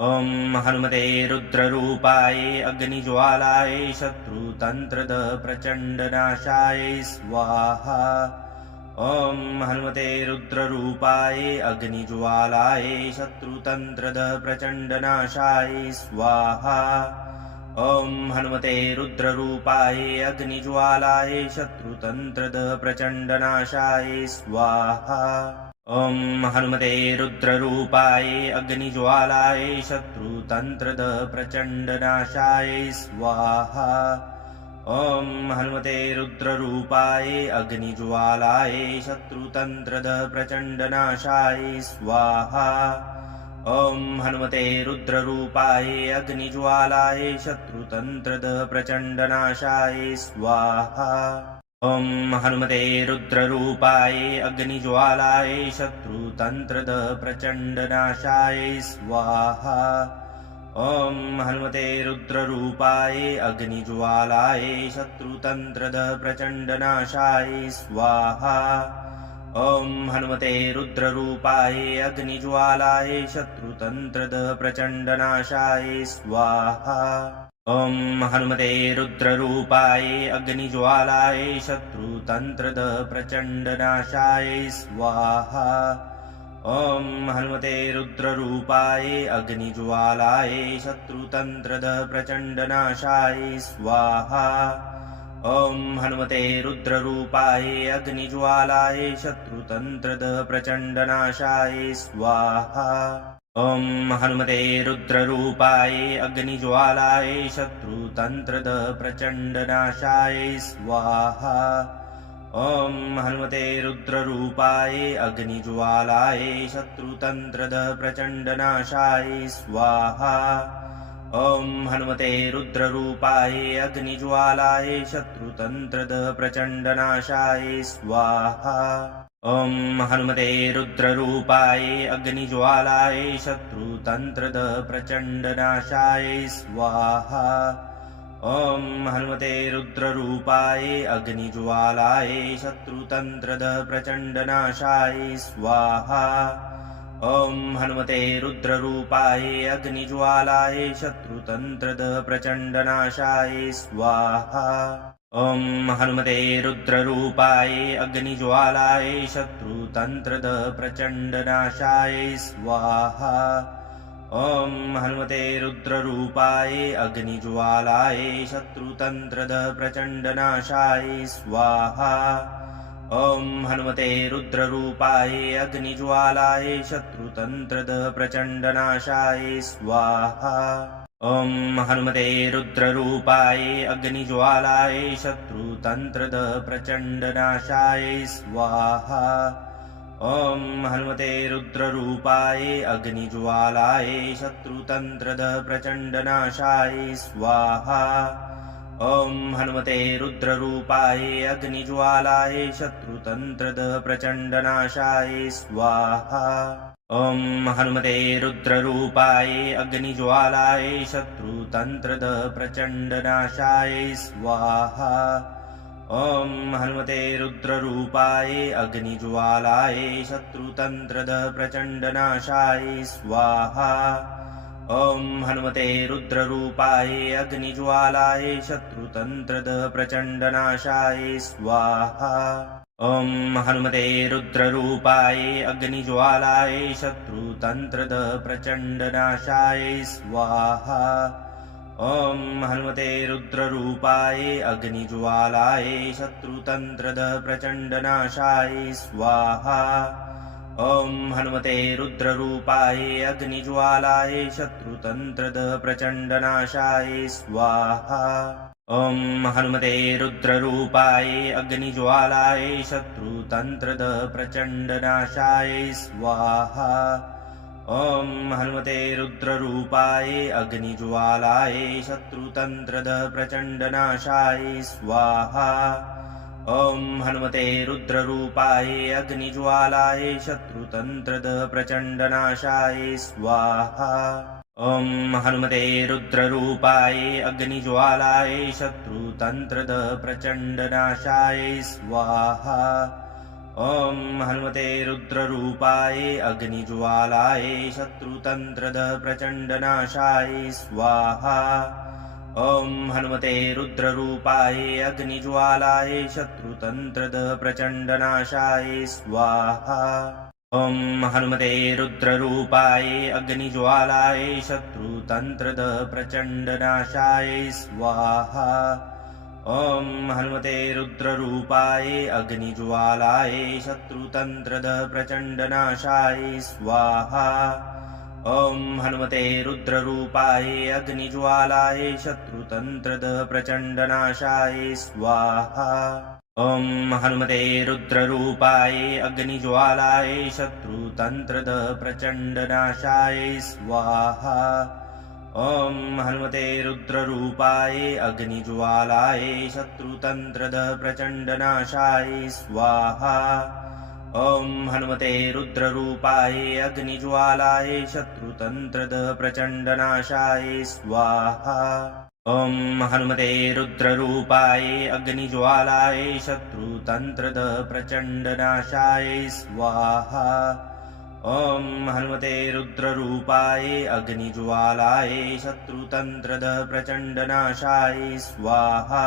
ॐ हनुमते रुद्ररूपाय अग्निज्वालाय शत्रुतन्त्रद प्रचण्डनाशाय स्वाहा। ॐ हनुमते रुद्ररूपाय अग्निज्वालाय शत्रुतन्त्रद प्रचण्डनाशाय स्वाहा। ॐ हनुमते रुद्ररूपाय अग्निज्वालाय शत्रुतन्त्रद प्रचण्डनाशाय स्वाहा। ॐ हनुमते रुद्ररूपाय अग्निज्वालाय शत्रुतन्त्रद प्रचण्डनाशाय स्वाहा। ॐ हनुमते रुद्ररूपाय अग्निज्वालाय शत्रुतन्त्रद प्रचण्डनाशाय स्वाहा। ॐ हनुमते रुद्ररूपाय अग्निज्वालाय शत्रुतन्त्रद प्रचण्डनाशाय स्वाहा। ॐ हनुमते रुद्ररूपाय अग्निज्वालाय शत्रुतन्त्रद प्रचण्डनाशाय स्वाहा। ॐ हनुमते रुद्ररूपाय अग्निज्वालाय शत्रुतन्त्रद प्रचण्डनाशाय स्वाहा। ॐ हनुमते रुद्ररूपाय अग्निज्वालाय शत्रुतन्त्रद प्रचण्डनाशाय स्वाहा। ॐ हनुमते रुद्ररूपाय अग्निज्वालाय शत्रुतन्त्रद प्रचण्डनाशाय स्वाहा। ॐ हनुमते रुद्ररूपाय अग्निज्वालाय शत्रुतन्त्रद प्रचण्डनाशाय स्वाहा। ॐ हनुमते रुद्ररूपाय अग्निज्वालाय शत्रुतन्त्रद प्रचण्डनाशाय स्वाहा। ॐ हनुमते रुद्ररूपाय अग्निज्वालाय शत्रुतन्त्रद प्रचण्डनाशाय स्वाहा। ॐ हनुमते रुद्ररूपाय अग्निज्वालाय शत्रुतन्त्रद प्रचण्डनाशाय स्वाहा। ॐ हनुमते रुद्ररूपाय अग्निज्वालाय शत्रुतन्त्रद प्रचण्डनाशाय स्वाहा। ॐ हनुमते रुद्ररूपाय अग्निज्वालाय शत्रुतन्त्रद प्रचण्डनाशाय स्वाहा। ॐ हनुमते रुद्ररूपाय अग्निज्वालाय शत्रुतन्त्रद प्रचण्डनाशाय स्वाहा। ॐ हनुमते रुद्ररूपाय अग्निज्वालाय शत्रुतन्त्रद प्रचण्डनाशाय स्वाहा। ॐ हनुमते रुद्ररूपाय अग्निज्वालाय शत्रुतन्त्रद प्रचण्डनाशाय स्वाहा। ॐ हनुमते रुद्ररूपाय अग्निज्वालाय शत्रुतन्त्रद प्रचण्डनाशाय स्वाहा। ॐ हनुमते रुद्ररूपाय अग्निज्वालाय शत्रुतन्त्रद प्रचण्डनाशाय स्वाहा। ॐ हनुमते रुद्ररूपाय अग्निज्वालाय शत्रुतन्त्रद प्रचण्डनाशाय स्वाहा। ॐ हनुमते रुद्ररूपाय अग्निज्वालाय शत्रुतन्त्रद प्रचण्डनाशाय स्वाहा। ॐ हनुमते रुद्ररूपाय अग्निज्वालाय शत्रुतन्त्रद प्रचण्डनाशाय स्वाहा। ॐ हनुमते रुद्ररूपाय अग्निज्वालाय शत्रुतन्त्रद प्रचण्डनाशाय स्वाहा। ॐ हनुमते रुद्ररूपाय अग्निज्वालाय शत्रुतन्त्रद प्रचण्डनाशाय स्वाहा। ॐ हनुमते रुद्ररूपाय अग्निज्वालाय शत्रुतन्त्रद प्रचण्डनाशाय स्वाहा। ॐ हनुमते रुद्ररूपाय अग्निज्वालाय शत्रुतन्त्रद प्रचण्डनाशाय स्वाहा। ॐ हनुमते रुद्ररूपाय अग्निज्वालाय शत्रुतन्त्रद प्रचण्डनाशाय स्वाहा। ॐ हनुमते रुद्ररूपाय अग्निज्वालाय शत्रुतन्त्रद प्रचण्डनाशाय स्वाहा। ॐ हनुमते रुद्ररूपाय अग्निज्वालाय शत्रुतन्त्रद प्रचण्डनाशाय स्वाहा। ॐ हनुमते रुद्ररूपाय अग्निज्वालाय शत्रुतन्त्रद प्रचण्डनाशाय स्वाहा। ॐ हनुमते रुद्ररूपाय अग्निज्वालाय शत्रुतन्त्रद प्रचण्डनाशाय स्वाहा। ॐ हनुमते रुद्ररूपाय अग्निज्वालाय शत्रुतन्त्रद प्रचण्डनाशाय स्वाहा। ॐ हनुमते रुद्ररूपाय अग्निज्वालाय शत्रुतन्त्रद प्रचण्डनाशाय स्वाहा। ॐ हनुमते रुद्ररूपाय अग्निज्वालाय शत्रुतन्त्रद प्रचण्डनाशाय स्वाहा। ॐ हनुमते रुद्ररूपाय अग्निज्वालाय शत्रुतन्त्रद प्रचण्डनाशाय स्वाहा। ॐ हनुमते रुद्ररूपाय अग्निज्वालाय शत्रुतन्त्रद प्रचण्डनाशाय स्वाहा। ॐ हनुमते रुद्ररूपाय अग्निज्वालाय शत्रुतन्त्रद प्रचण्डनाशाय स्वाहा। ॐ हनुमते रुद्ररूपाय अग्निज्वालाय शत्रुतन्त्रद प्रचण्डनाशाय स्वाहा। ॐ हनुमते रुद्ररूपाय अग्निज्वालाय शत्रुतन्त्रद प्रचण्डनाशाय स्वाहा। ॐ हनुमते रुद्ररूपाय अग्निज्वालाय शत्रुतन्त्रद प्रचण्डनाशाय स्वाहा। ॐ हनुमते रुद्ररूपाय अग्निज्वालाय शत्रुतन्त्रद प्रचण्डनाशाय स्वाहा। ॐ हनुमते रुद्ररूपाय अग्निज्वालाय शत्रुतन्त्रद प्रचण्डनाशाय स्वाहा।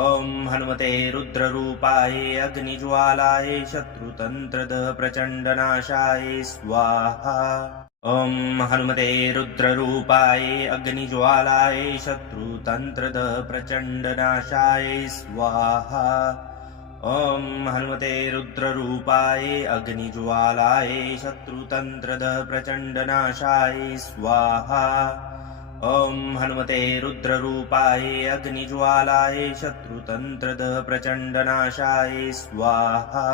ॐ हनुमते रुद्ररूपाय अग्निज्वालाय शत्रुतन्त्रद प्रचण्डनाशाय स्वाहा। ॐ हनुमते रुद्ररूपाय अग्निज्वालाय शत्रुतन्त्रद प्रचण्डनाशाय स्वाहा। ॐ हनुमते रुद्ररूपाय अग्निज्वालाय शत्रुतन्त्रद प्रचण्डनाशाय स्वाहा। ॐ हनुमते रुद्ररूपाय अग्निज्वालाय शत्रुतन्त्रद प्रचण्डनाशाय स्वाहा।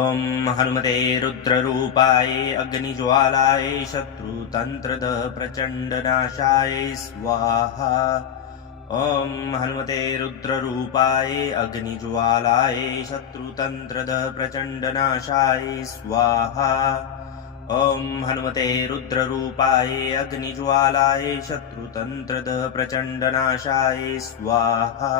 ॐ हनुमते रुद्ररूपाय अग्निज्वालाय शत्रुतन्त्रद प्रचण्डनाशाय स्वाहा। ॐ हनुमते रुद्ररूपाय अग्निज्वालाय शत्रुतन्त्रद प्रचण्डनाशाय स्वाहा। ॐ हनुमते रुद्ररूपाय अग्निज्वालाय शत्रुतन्त्रद प्रचण्डनाशाय स्वाहा।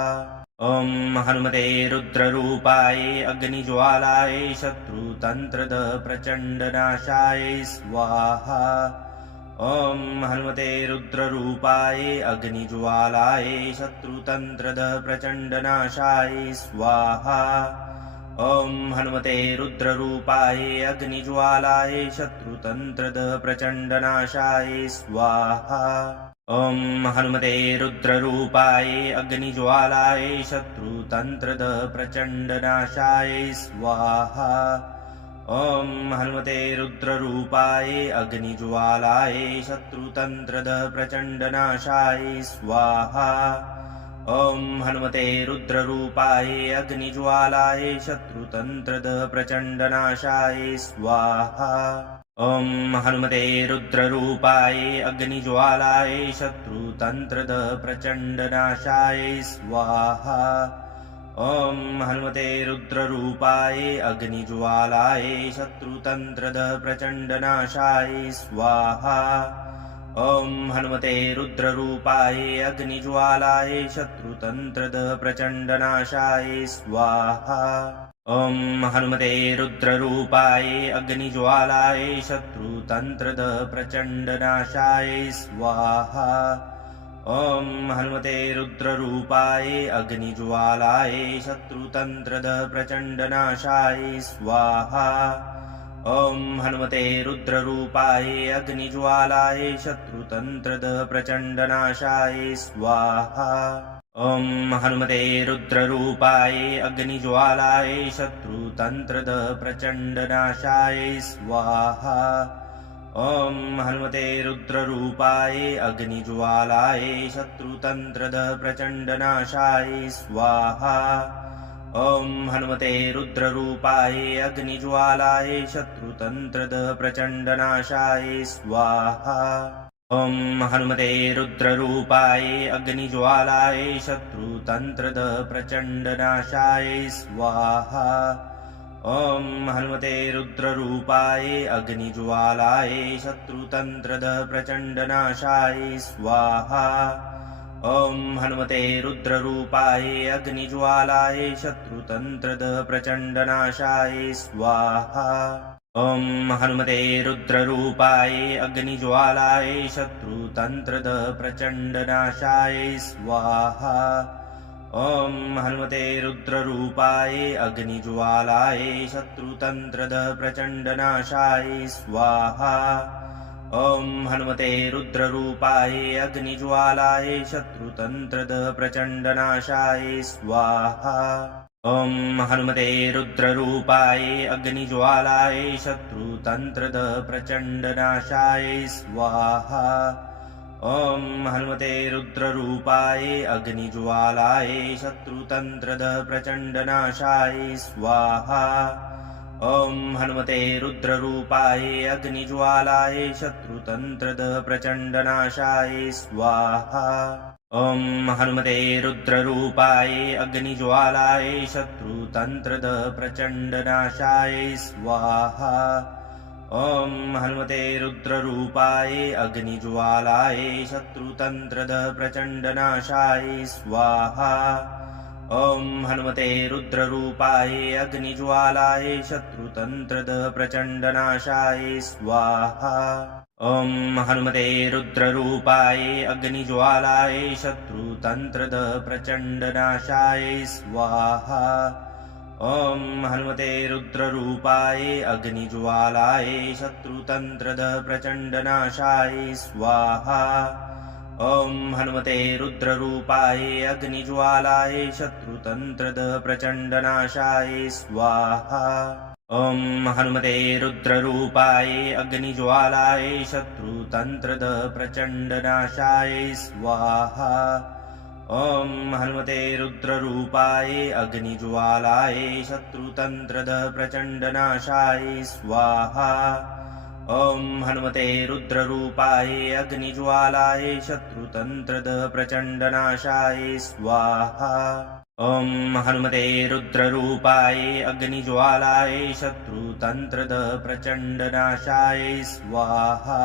ॐ हनुमते रुद्ररूपाय अग्निज्वालाय शत्रुतन्त्रद प्रचण्डनाशाय स्वाहा। ॐ हनुमते रुद्ररूपाय अग्निज्वालाय शत्रुतन्त्रद प्रचण्डनाशाय स्वाहा। ॐ हनुमते रुद्ररूपाय अग्निज्वालाय शत्रुतन्त्रद प्रचण्डनाशाय स्वाहा। ॐ हनुमते रुद्ररूपाय अग्निज्वालाय शत्रुतन्त्रद प्रचण्डनाशाय स्वाहा। ॐ हनुमते रुद्ररूपाय अग्निज्वालाय शत्रुतन्त्रद प्रचण्डनाशाय स्वाहा। ॐ हनुमते रुद्ररूपाय अग्निज्वालाय शत्रुतन्त्रद प्रचण्डनाशाय स्वाहा। ॐ हनुमते रुद्ररूपाय अग्निज्वालाय शत्रुतन्त्रद प्रचण्डनाशाय स्वाहा। ॐ हनुमते रुद्ररूपाय अग्निज्वालाय शत्रुतन्त्रद प्रचण्डनाशाय स्वाहा। ॐ हनुमते रुद्ररूपाय अग्निज्वालाय शत्रुतन्त्रद प्रचण्डनाशाय स्वाहा। ॐ हनुमते रुद्ररूपाय अग्निज्वालाय शत्रुतन्त्रद प्रचण्डनाशाय स्वाहा। ॐ हनुमते रुद्ररूपाय अग्निज्वालाय शत्रुतन्त्रद प्रचण्डनाशाय स्वाहा। ॐ हनुमते रुद्ररूपाय अग्निज्वालाय शत्रुतन्त्रद प्रचण्डनाशाय स्वाहा। ॐ हनुमते रुद्ररूपाय अग्निज्वालाय शत्रुतन्त्रद प्रचण्डनाशाय स्वाहा। ॐ हनुमते रुद्ररूपाय अग्निज्वालाय शत्रुतन्त्रद प्रचण्डनाशाय स्वाहा। ॐ हनुमते रुद्ररूपाय अग्निज्वालाय शत्रुतन्त्रद प्रचण्डनाशाय स्वाहा। ॐ हनुमते रुद्ररूपाय अग्निज्वालाय शत्रुतन्त्रद प्रचण्डनाशाय स्वाहा। ॐ हनुमते रुद्ररूपाय अग्निज्वालाय शत्रुतन्त्रद प्रचण्डनाशाय स्वाहा। ॐ हनुमते रुद्ररूपाय अग्निज्वालाय शत्रुतन्त्रद प्रचण्डनाशाय स्वाहा। ॐ हनुमते रुद्ररूपाय अग्निज्वालाय शत्रुतन्त्रद प्रचण्डनाशाय स्वाहा। ॐ हनुमते रुद्ररूपाय अग्निज्वालाय शत्रुतन्त्रद प्रचण्डनाशाय स्वाहा। ॐ हनुमते रुद्ररूपाय अग्निज्वालाय शत्रुतन्त्रद प्रचण्डनाशाय स्वाहा। ॐ हनुमते रुद्ररूपाय अग्निज्वालाय शत्रुतन्त्रद प्रचण्डनाशाय स्वाहा। ॐ हनुमते रुद्ररूपाय अग्निज्वालाय शत्रुतन्त्रद प्रचण्डनाशाय स्वाहा। ॐ हनुमते रुद्ररूपाय अग्निज्वालाय शत्रुतन्त्रद प्रचण्डनाशाय स्वाहा। ॐ हनुमते रुद्ररूपाय अग्निज्वालाय शत्रुतन्त्रद प्रचण्डनाशाय स्वाहा। ॐ हनुमते रुद्ररूपाय अग्निज्वालाय शत्रुतन्त्रद प्रचण्डनाशाय स्वाहा। ॐ हनुमते रुद्ररूपाय अग्निज्वालाय शत्रुतन्त्रद प्रचण्डनाशाय स्वाहा। ॐ हनुमते रुद्ररूपाय अग्निज्वालाय शत्रुतन्त्रद प्रचण्डनाशाय स्वाहा। ॐ हनुमते रुद्ररूपाय अग्निज्वालाय शत्रुतन्त्रद प्रचण्डनाशाय स्वाहा। ॐ हनुमते रुद्ररूपाय अग्निज्वालाय शत्रुतन्त्रद प्रचण्डनाशाय स्वाहा। ॐ हनुमते रुद्ररूपाय अग्निज्वालाय शत्रुतन्त्रद प्रचण्डनाशाय स्वाहा। ॐ हनुमते रुद्ररूपाय अग्निज्वालाय शत्रुतन्त्रद प्रचण्डनाशाय स्वाहा। ॐ हनुमते रुद्ररूपाय अग्निज्वालाय शत्रुतन्त्रद प्रचण्डनाशाय स्वाहा। ॐ हनुमते रुद्ररूपाय अग्निज्वालाय शत्रुतन्त्रद प्रचण्डनाशाय स्वाहा।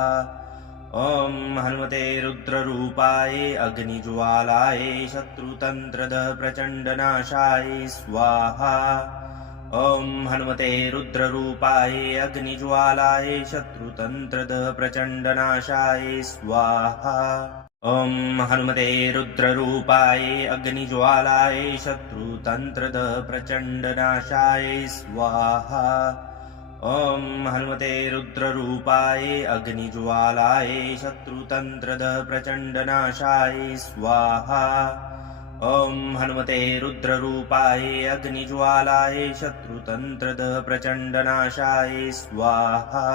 ॐ हनुमते रुद्ररूपाय अग्निज्वालाय शत्रुतन्त्रद प्रचण्डनाशाय स्वाहा। ॐ हनुमते रुद्ररूपाय अग्निज्वालाय शत्रुतन्त्रद प्रचण्डनाशाय स्वाहा। ॐ हनुमते रुद्ररूपाय अग्निज्वालाय शत्रुतन्त्रद प्रचण्डनाशाय स्वाहा। ॐ हनुमते रुद्ररूपाय अग्निज्वालाय शत्रुतन्त्रद प्रचण्डनाशाय स्वाहा। ॐ हनुमते रुद्ररूपाय अग्निज्वालाय शत्रुतन्त्रद प्रचण्डनाशाय स्वाहा।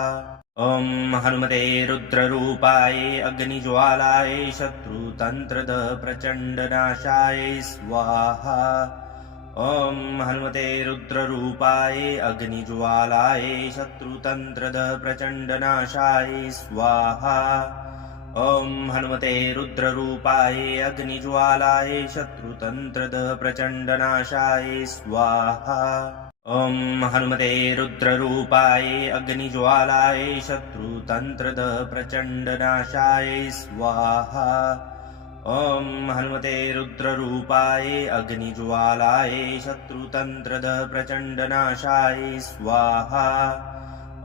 ॐ हनुमते रुद्ररूपाय अग्निज्वालाय शत्रुतन्त्रद प्रचण्डनाशाय स्वाहा। ॐ हनुमते रुद्ररूपाय अग्निज्वालाय शत्रुतन्त्रद प्रचण्डनाशाय स्वाहा। ॐ हनुमते रुद्ररूपाय अग्निज्वालाय शत्रुतन्त्रद प्रचण्डनाशाय स्वाहा। ॐ हनुमते रुद्ररूपाय अग्निज्वालाय शत्रुतन्त्रद प्रचण्डनाशाय स्वाहा। ॐ हनुमते रुद्ररूपाय अग्निज्वालाय शत्रुतन्त्रद प्रचण्डनाशाय स्वाहा।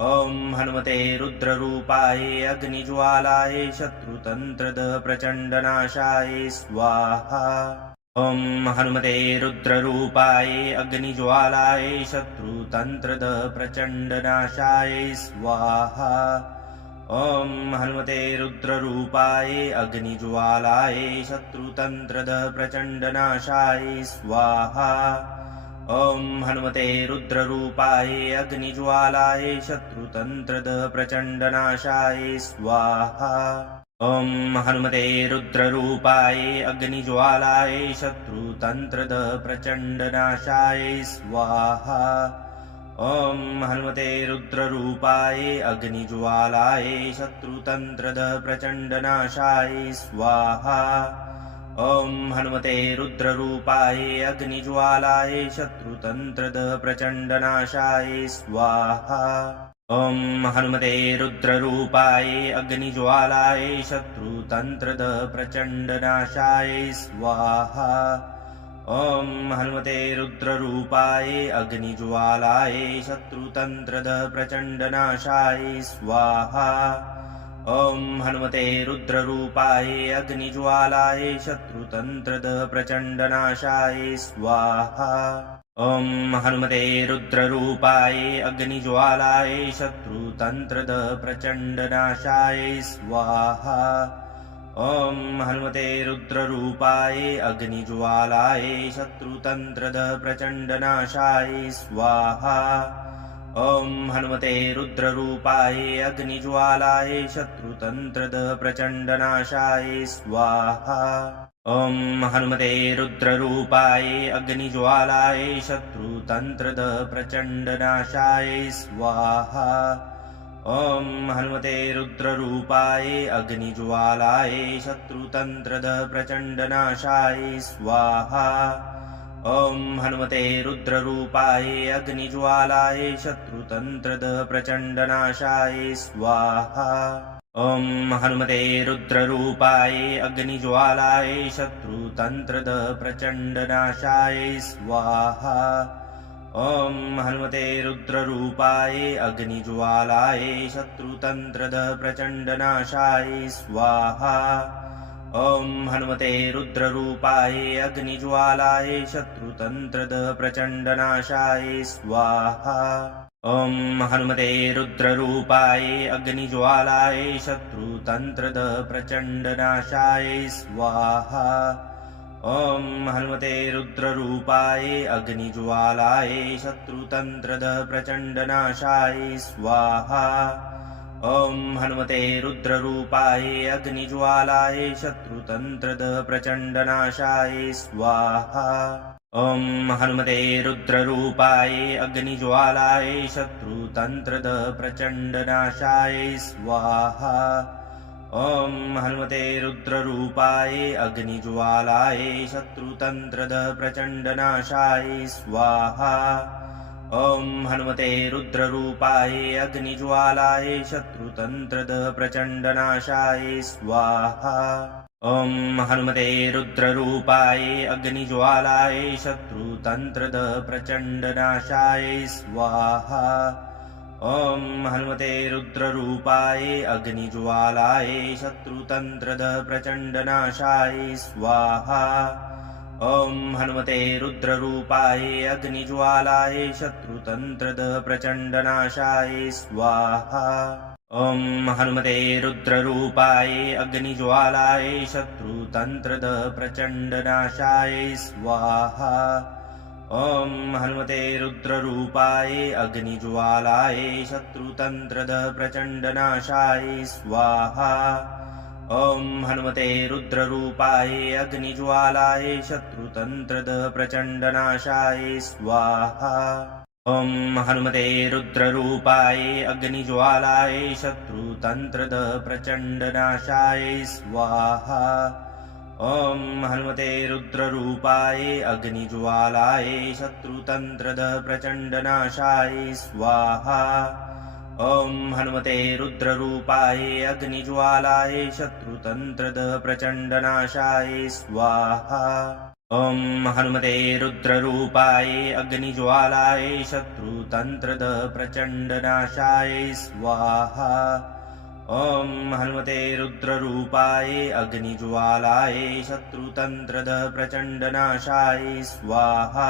ॐ हनुमते रुद्ररूपाय अग्निज्वालाय शत्रुतन्त्रद प्रचण्डनाशाय स्वाहा। ॐ हनुमते रुद्ररूपाय अग्निज्वालाय शत्रुतन्त्रद प्रचण्डनाशाय स्वाहा। ॐ हनुमते रुद्ररूपाय अग्निज्वालाय शत्रुतन्त्रद प्रचण्डनाशाय स्वाहा। ॐ हनुमते रुद्ररूपाय अग्निज्वालाय शत्रुतन्त्रद प्रचण्डनाशाय स्वाहा। ॐ हनुमते रुद्ररूपाय अग्निज्वालाय शत्रुतन्त्रद प्रचण्डनाशाय स्वाहा। ॐ हनुमते रुद्ररूपाय अग्निज्वालाय शत्रुतन्त्रद प्रचण्डनाशाय स्वाहा। ॐ हनुमते रुद्ररूपाय अग्निज्वालाय शत्रुतन्त्रद प्रचण्डनाशाय स्वाहा। ॐ हनुमते रुद्ररूपाय अग्निज्वालाय शत्रुतन्त्रद प्रचण्डनाशाय स्वाहा। ॐ हनुमते रुद्ररूपाय अग्निज्वालाय शत्रुतन्त्रद प्रचण्डनाशाय स्वाहा। ॐ हनुमते रुद्ररूपाय अग्निज्वालाय शत्रुतन्त्रद प्रचण्डनाशाय स्वाहा। ॐ हनुमते रुद्ररूपाय अग्निज्वालाय शत्रुतन्त्रद प्रचण्डनाशाय स्वाहा। ॐ हनुमते रुद्ररूपाय अग्निज्वालाय शत्रुतन्त्रद प्रचण्डनाशाय स्वाहा। ॐ हनुमते रुद्ररूपाय अग्निज्वालाय शत्रुतन्त्रद प्रचण्डनाशाय स्वाहा। ॐ हनुमते रुद्ररूपाय अग्निज्वालाय शत्रुतन्त्रद प्रचण्डनाशाय स्वाहा। ॐ हनुमते रुद्ररूपाय अग्निज्वालाय शत्रुतन्त्रद प्रचण्डनाशाय स्वाहा। ॐ हनुमते रुद्ररूपाय अग्निज्वालाय शत्रुतन्त्रद प्रचण्डनाशाय स्वाहा। ॐ हनुमते रुद्ररूपाय अग्निज्वालाय शत्रुतन्त्रद प्रचण्डनाशाय स्वाहा। ॐ हनुमते रुद्ररूपाय अग्निज्वालाय शत्रुतन्त्रद प्रचण्डनाशाय स्वाहा। ॐ हनुमते रुद्ररूपाय अग्निज्वालाय शत्रुतन्त्रद प्रचण्डनाशाय स्वाहा। ॐ हनुमते रुद्ररूपाय अग्निज्वालाय शत्रुतन्त्रद प्रचण्डनाशाय स्वाहा। ॐ हनुमते रुद्ररूपाय अग्निज्वालाय शत्रुतन्त्रद प्रचण्डनाशाय स्वाहा। ॐ हनुमते रुद्ररूपाय अग्निज्वालाय शत्रुतन्त्रद प्रचण्डनाशाय स्वाहा। ॐ हनुमते रुद्ररूपाय अग्निज्वालाय शत्रुतन्त्रद प्रचण्डनाशाय स्वाहा। ॐ हनुमते रुद्ररूपाय अग्निज्वालाय शत्रुतन्त्रद प्रचण्डनाशाय स्वाहा। ॐ हनुमते रुद्ररूपाय अग्निज्वालाय शत्रुतन्त्रद प्रचण्डनाशाय स्वाहा। ॐ हनुमते रुद्ररूपाय अग्निज्वालाय शत्रुतन्त्रद प्रचण्डनाशाय स्वाहा। ॐ हनुमते रुद्ररूपाय अग्निज्वालाय शत्रुतन्त्रद प्रचण्डनाशाय स्वाहा। ॐ हनुमते रुद्ररूपाय अग्निज्वालाय शत्रुतन्त्रद प्रचण्डनाशाय स्वाहा। ॐ हनुमते रुद्ररूपाय अग्निज्वालाय शत्रुतन्त्रद प्रचण्डनाशाय स्वाहा। ॐ हनुमते रुद्ररूपाय अग्निज्वालाय शत्रुतन्त्रद प्रचण्डनाशाय स्वाहा। ॐ हनुमते रुद्ररूपाय अग्निज्वालाय शत्रुतन्त्रद प्रचण्डनाशाय स्वाहा। ॐ हनुमते रुद्ररूपाय अग्निज्वालाय शत्रुतन्त्रद प्रचण्डनाशाय स्वाहा। ॐ हनुमते रुद्ररूपाय अग्निज्वालाय शत्रुतन्त्रद प्रचण्डनाशाय स्वाहा। ॐ हनुमते रुद्ररूपाय अग्निज्वालाय शत्रुतन्त्रद प्रचण्डनाशाय स्वाहा। ॐ हनुमते रुद्ररूपाय अग्निज्वालाय शत्रुतन्त्रद प्रचण्डनाशाय स्वाहा। ॐ हनुमते रुद्ररूपाय अग्निज्वालाय शत्रुतन्त्रद प्रचण्डनाशाय स्वाहा।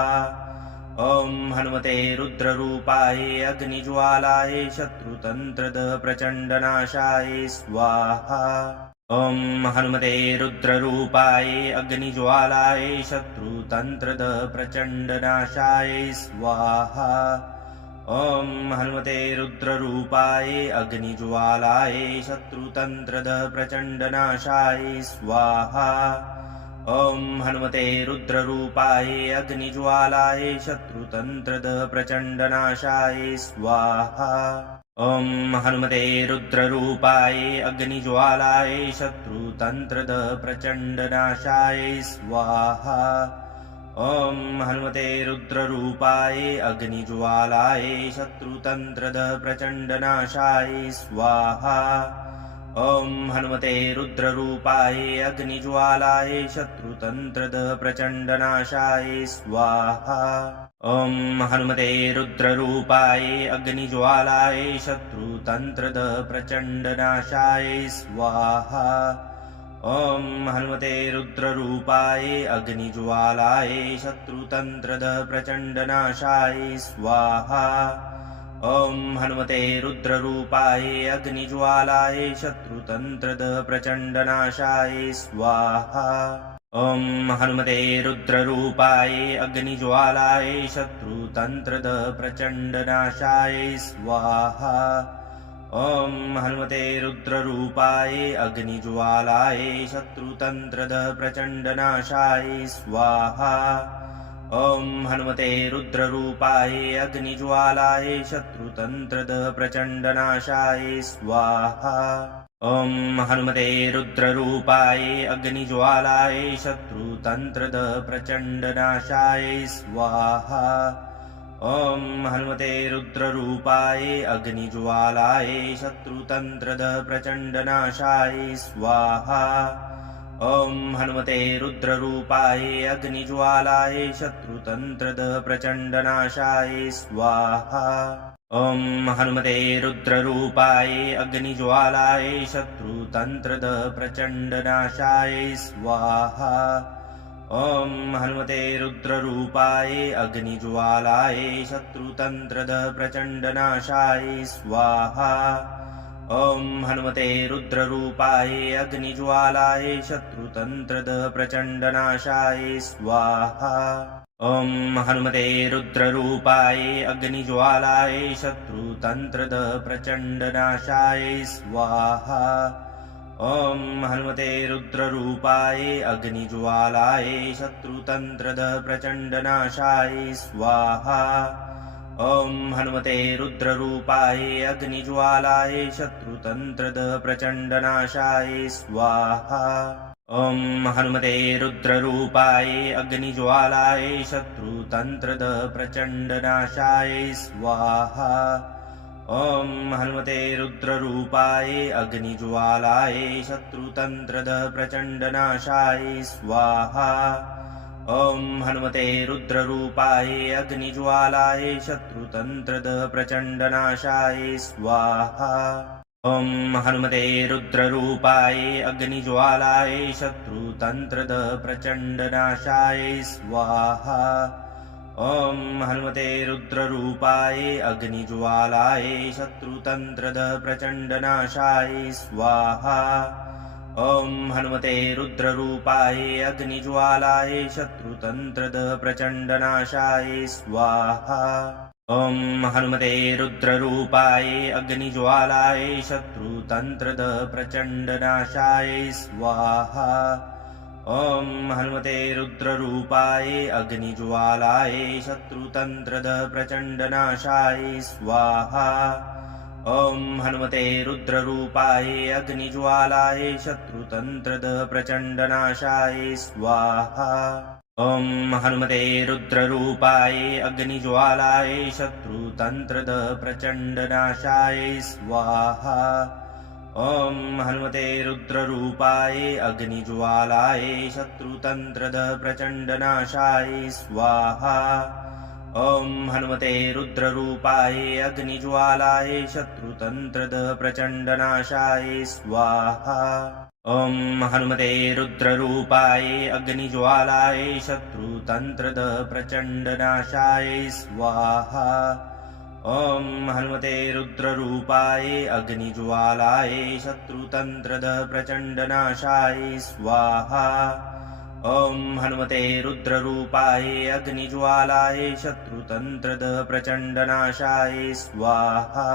ॐ हनुमते रुद्ररूपाय अग्निज्वालाय शत्रुतन्त्रद प्रचण्डनाशाय स्वाहा। ॐ हनुमते रुद्ररूपाय अग्निज्वालाय शत्रुतन्त्रद प्रचण्डनाशाय स्वाहा। ॐ हनुमते रुद्ररूपाय अग्निज्वालाय शत्रुतन्त्रद प्रचण्डनाशाय स्वाहा। ॐ हनुमते रुद्ररूपाय अग्निज्वालाय शत्रुतन्त्रद प्रचण्डनाशाय स्वाहा। ॐ हनुमते रुद्ररूपाय अग्निज्वालाय शत्रुतन्त्रद प्रचण्डनाशाय स्वाहा। ॐ हनुमते रुद्ररूपाय अग्निज्वालाय शत्रुतन्त्रद प्रचण्डनाशाय स्वाहा। ॐ हनुमते रुद्ररूपाय अग्निज्वालाय शत्रुतन्त्रद प्रचण्डनाशाय स्वाहा। ॐ हनुमते रुद्ररूपाय अग्निज्वालाय शत्रुतन्त्रद प्रचण्डनाशाय स्वाहा। ॐ हनुमते रुद्ररूपाय अग्निज्वालाय शत्रुतन्त्रद प्रचण्डनाशाय स्वाहा। ॐ हनुमते रुद्ररूपाय अग्निज्वालाय शत्रुतन्त्रद प्रचण्डनाशाय स्वाहा। ॐ हनुमते रुद्ररूपाय अग्निज्वालाय शत्रुतन्त्रद प्रचण्डनाशाय स्वाहा। ॐ हनुमते रुद्ररूपाय अग्निज्वालाय शत्रुतन्त्रद प्रचण्डनाशाय स्वाहा। ॐ हनुमते रुद्ररूपाय अग्निज्वालाय शत्रुतन्त्रद प्रचण्डनाशाय स्वाहा। ॐ हनुमते रुद्ररूपाय अग्निज्वालाय शत्रुतन्त्रद प्रचण्डनाशाय स्वाहा। ॐ हनुमते रुद्ररूपाय अग्निज्वालाय शत्रुतन्त्रदः प्रचण्डनाशाय स्वाहा। ॐ हनुमते रुद्ररूपाय अग्निज्वालाय शत्रुतन्त्रदः प्रचण्डनाशाय स्वाहा। ॐ हनुमते रुद्ररूपाय अग्निज्वालाय शत्रुतन्त्रदः प्रचण्डनाशाय स्वाहा। ॐ हनुमते रुद्ररूपाय अग्निज्वालाय शत्रुतन्त्रदः प्रचण्डनाशाय स्वाहा। ॐ हनुमते रुद्ररूपाय अग्निज्वालाय शत्रुतन्त्रदः प्रचण्डनाशाय स्वाहा। ॐ हनुमते रुद्ररूपाय अग्निज्वालाय शत्रुतन्त्रदः प्रचण्डनाशाय स्वाहा। ॐ हनुमते रुद्ररूपाय अग्निज्वालाय शत्रुतन्त्रदः प्रचण्डनाशाय स्वाहा। ॐ हनुमते रुद्ररूपाय अग्निज्वालाय शत्रुतन्त्रदः प्रचण्डनाशाय स्वाहा। ॐ हनुमते रुद्ररूपाय अग्निज्वालाय शत्रुतन्त्रदः प्रचण्डनाशाय स्वाहा। ॐ हनुमते रुद्ररूपाय अग्निज्वालाय शत्रुतन्त्रदः प्रचण्डनाशाय स्वाहा। ॐ हनुमते रुद्ररूपाय अग्निज्वालाय शत्रुतन्त्रदः प्रचण्डनाशाय स्वाहा। ॐ हनुमते रुद्ररूपाय अग्निज्वालाय शत्रुतन्त्रदः प्रचण्डनाशाय स्वाहा। ॐ हनुमते रुद्ररूपाय अग्निज्वालाय शत्रुतन्त्रदः प्रचण्डनाशाय स्वाहा। ॐ हनुमते रुद्ररूपाय अग्निज्वालाय शत्रुतन्त्रदः प्रचण्डनाशाय स्वाहा। ॐ हनुमते रुद्ररूपाय अग्निज्वालाय शत्रुतन्त्रदः प्रचण्डनाशाय स्वाहा। ॐ हनुमते रुद्ररूपाय अग्निज्वालाय शत्रुतन्त्रदः प्रचण्डनाशाय स्वाहा। ॐ हनुमते रुद्ररूपाय अग्निज्वालाय शत्रुतन्त्रदः प्रचण्डनाशाय स्वाहा। ॐ हनुमते रुद्ररूपाय अग्निज्वालाय शत्रुतन्त्रदः प्रचण्डनाशाय स्वाहा। ॐ हनुमते रुद्ररूपाय अग्निज्वालाय शत्रुतन्त्रदः प्रचण्डनाशाय स्वाहा। ॐ हनुमते रुद्ररूपाय अग्निज्वालाय शत्रुतन्त्रदः प्रचण्डनाशाय स्वाहा। ॐ हनुमते रुद्ररूपाय अग्निज्वालाय शत्रुतन्त्रदः प्रचण्डनाशाय स्वाहा। ॐ हनुमते रुद्ररूपाय अग्निज्वालाय शत्रुतन्त्रदः प्रचण्डनाशाय स्वाहा। ॐ हनुमते रुद्ररूपाय अग्निज्वालाय शत्रुतन्त्रदः प्रचण्डनाशाय स्वाहा।